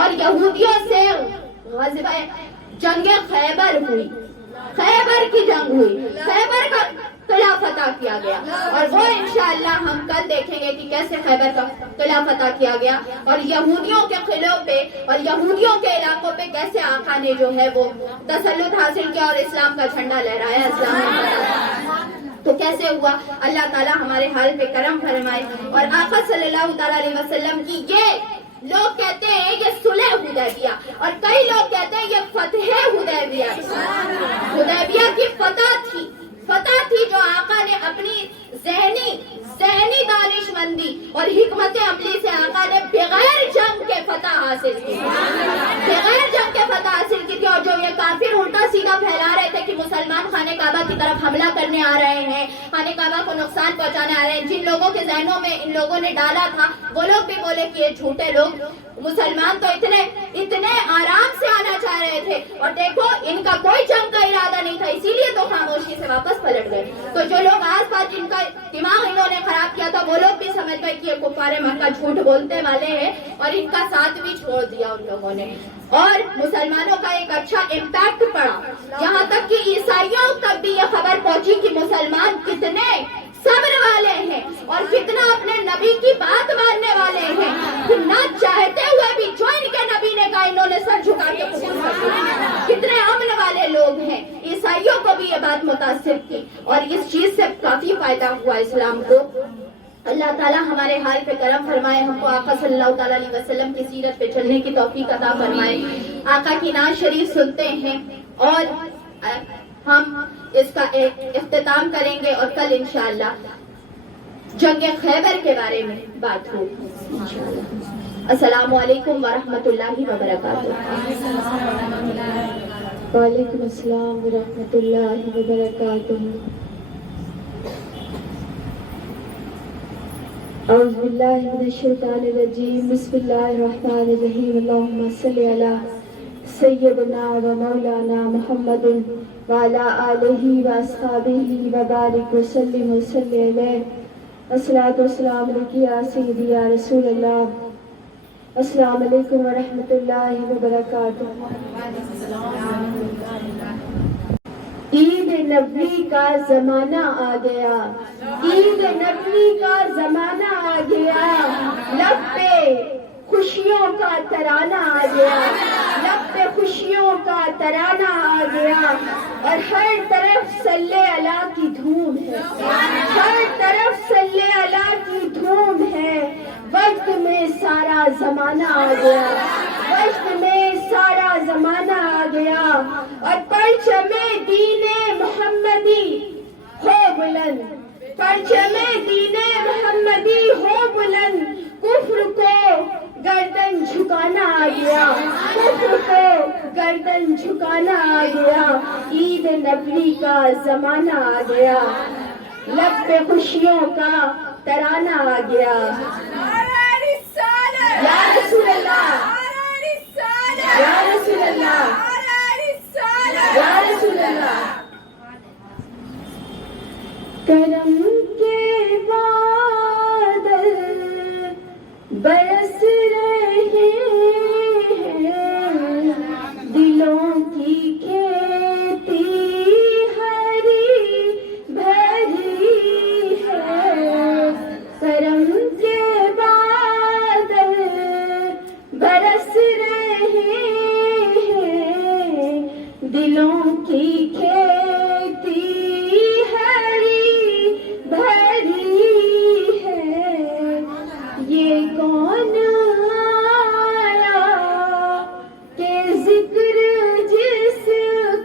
اور یہودیوں سے غزوہ جنگ خیبر ہوئی، خیبر کی جنگ ہوئی، خیبر کا قلعہ فتح کیا گیا، اور وہ انشاءاللہ ہم کل دیکھیں گے کہ کیسے خیبر کا قلعہ فتح کیا گیا، اور یہودیوں کے قلعوں پہ اور یہودیوں کے علاقوں پہ کیسے آقا نے جو ہے وہ تسلط حاصل کیا اور اسلام کا جھنڈا لہرایا، اسلام نے تو کیسے ہوا۔ اللہ تعالیٰ ہمارے حال پہ کرم فرمائے، اور آقا صلی اللہ تعالیٰ علیہ وسلم کی یہ لوگ کہتے ہیں یہ صلح حدیبیہ، اور کئی لوگ کہتے ہیں یہ فتح حدیبیہ، حدیبیہ کی فتح تھی جو آقا نے اپنی ذہنی دانش مندی اور حکمت عملی سے آقا نے بغیر جنگ کے فتح حاصل کی، بغیر جنگ کے فتح حاصل کی تھی، اور جو یہ کافر الٹا سیدھا پھیلا رہے تھے کہ مسلمان خانہ کعبہ کی طرف حملہ کرنے آ رہے ہیں، خانہ کعبہ کو نقصان پہنچانے آ رہے ہیں، جن لوگوں کے ذہنوں میں ان لوگوں نے ڈالا تھا وہ لوگ بھی بولے کہ یہ جھوٹے لوگ، مسلمان تو اتنے آرام سے آنا چاہ رہے تھے، اور دیکھو ان کا کوئی جنگ کا ارادہ نہیں تھا، اسی لیے تو خاموشی سے واپس پلٹ گئے۔ تو جو لوگ آس پاس جن کا دماغ انہوں نے خراب کیا تھا وہ لوگ بھی سمجھ گئے کہ یہ کفار مکہ جھوٹ بولتے والے ہیں، اور ان کا ساتھ بھی چھوڑ دیا ان لوگوں نے، اور مسلمانوں کا ایک اچھا امپیکٹ پڑا، یہاں تک کہ عیسائیوں تک بھی یہ خبر پہنچی کہ مسلمان کتنے صبر والے ہیں اور کتنا اپنے نبی کی بات ماننے والے ہیں، کہ نہ چاہتے ہوئے بھی جو ان کے نبی نے کہا انہوں نے سر جھکا کے قبول کر لیا، کتنے امن والے لوگ ہیں۔ عیسائیوں کو بھی یہ بات متاثر کی، اور اس چیز سے کافی فائدہ ہوا اسلام کو۔ اللہ تعالیٰ ہمارے حال پہ کرم فرمائے، ہم کو آقا صلی اللہ تعالیٰ علیہ وسلم کی سیرت پہ چلنے کی توفیق عطا فرمائے۔ آقا کی نعت شریف سنتے ہیں اور ہم اس کا اختتام کریں گے، اور کل انشاءاللہ جنگ خیبر کے بارے میں بات ہوگی انشاءاللہ۔ السلام علیکم ورحمۃ اللہ وبرکاتہ۔ وعلیکم السلام ورحمۃ اللہ وبرکاتہ۔ اعوذ باللہ من الشیطان الرجیم، بسم اللہ الرحمن الرحیم، اللہم صلی علی سیدنا و مولانا محمد وعلی آلہ و اصحابہ وبارک وسلم وصلی علیہ۔ الصلاۃ والسلام علیک یا سیدی یا رسول اللہ۔ السلام علیکم ورحمۃ اللہ وبرکاتہ۔ عید نبوی کا زمانہ آ گیا، عید نبوی کا زمانہ آ گیا، لب پہ خوشیوں کا ترانہ آ گیا، لب پہ خوشیوں کا ترانہ آ گیا، اور ہر طرف صلی اللہ کی دھوم ہے، ہر طرف صلی اللہ کی دھوم ہے۔ وقت میں سارا زمانہ آ گیا، وقت میں سارا زمانہ آ گیا، اور پرچم دین محمدی ہو بلند، پرچم دین محمدی ہو بلند، کفر کو گردن جھکانا آ گیا، کفر کو گردن جھکانا آ گیا، عید نبوی کا زمانہ آ گیا، لب پہ خوشیوں کا ترانہ آ گیا۔ یا رسول اللہ، یا رسول اللہ، یا رسول اللہ۔ کرم کے بادل برس رہے ہیں، دلوں کی کھیتی ہری بھری ہے، کرم کے بادل برس رہے ہیں، دلوں کی کھیتی ہری بھری ہے، یہ کون آیا کہ ذکر جس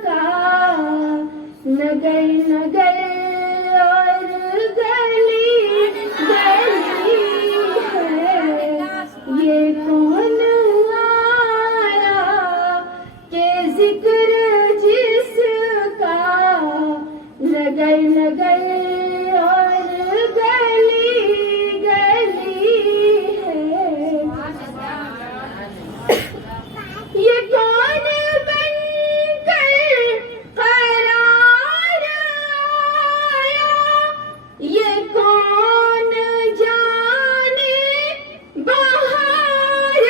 کا نگر نگر اور گلی گلی ہے، یہ کون آیا کہ ذکر جس کا نگر نگر اور گلی گلی ہے، یہ کون بن کر قرار آیا، یہ کون جانے بہار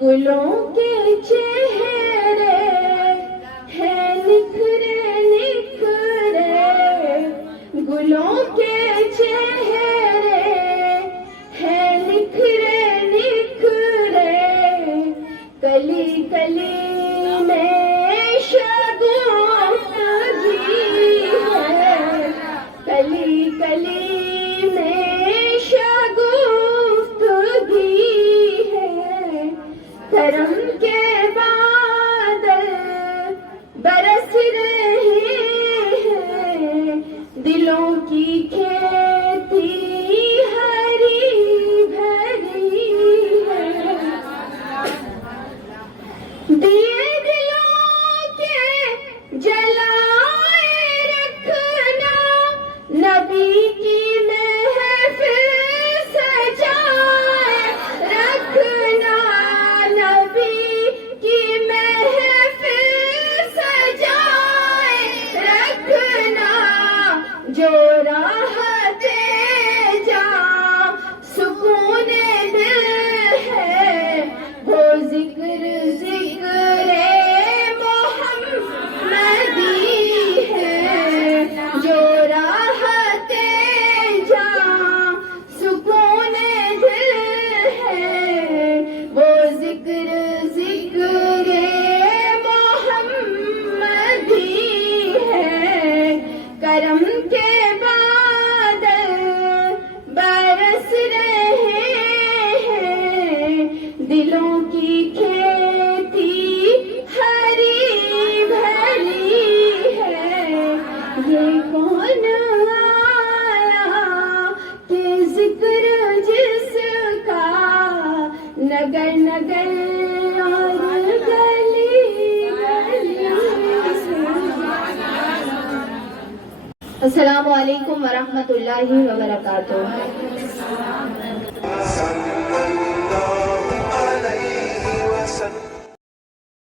گلوں کے چہرے ہیں نکھرے نکھرے، گلوں کے چہرے ہیں نکھرے نکھرے، کلی کلی میں شگفتگی ہے، کلی کلی میں شگفتگی ہے، کرم کے بادل برس رہے ہیں، دلوں کی کھیتی ہری بھری ہے، دیے دلوں کے جلائے رکھنا، نبی کی محفل سجائے رکھنا، نبی کی محفل سجائے رکھنا، جو راحت جاں سکون دل ہے، وہ ذکر ذکر محمدی ہے، جو راحت جاں سکون دل ہے، وہ ذکر ذکر محمدی ہے، کرم کے بادل برس رہے ہیں، دلوں کی کھیتی ہری بھری ہے، یہ کون آیا کہ ذکر جس کا نگر نگر اور گلی گلی سے۔ السلام علیکم ورحمۃ اللہ وبرکاتہ۔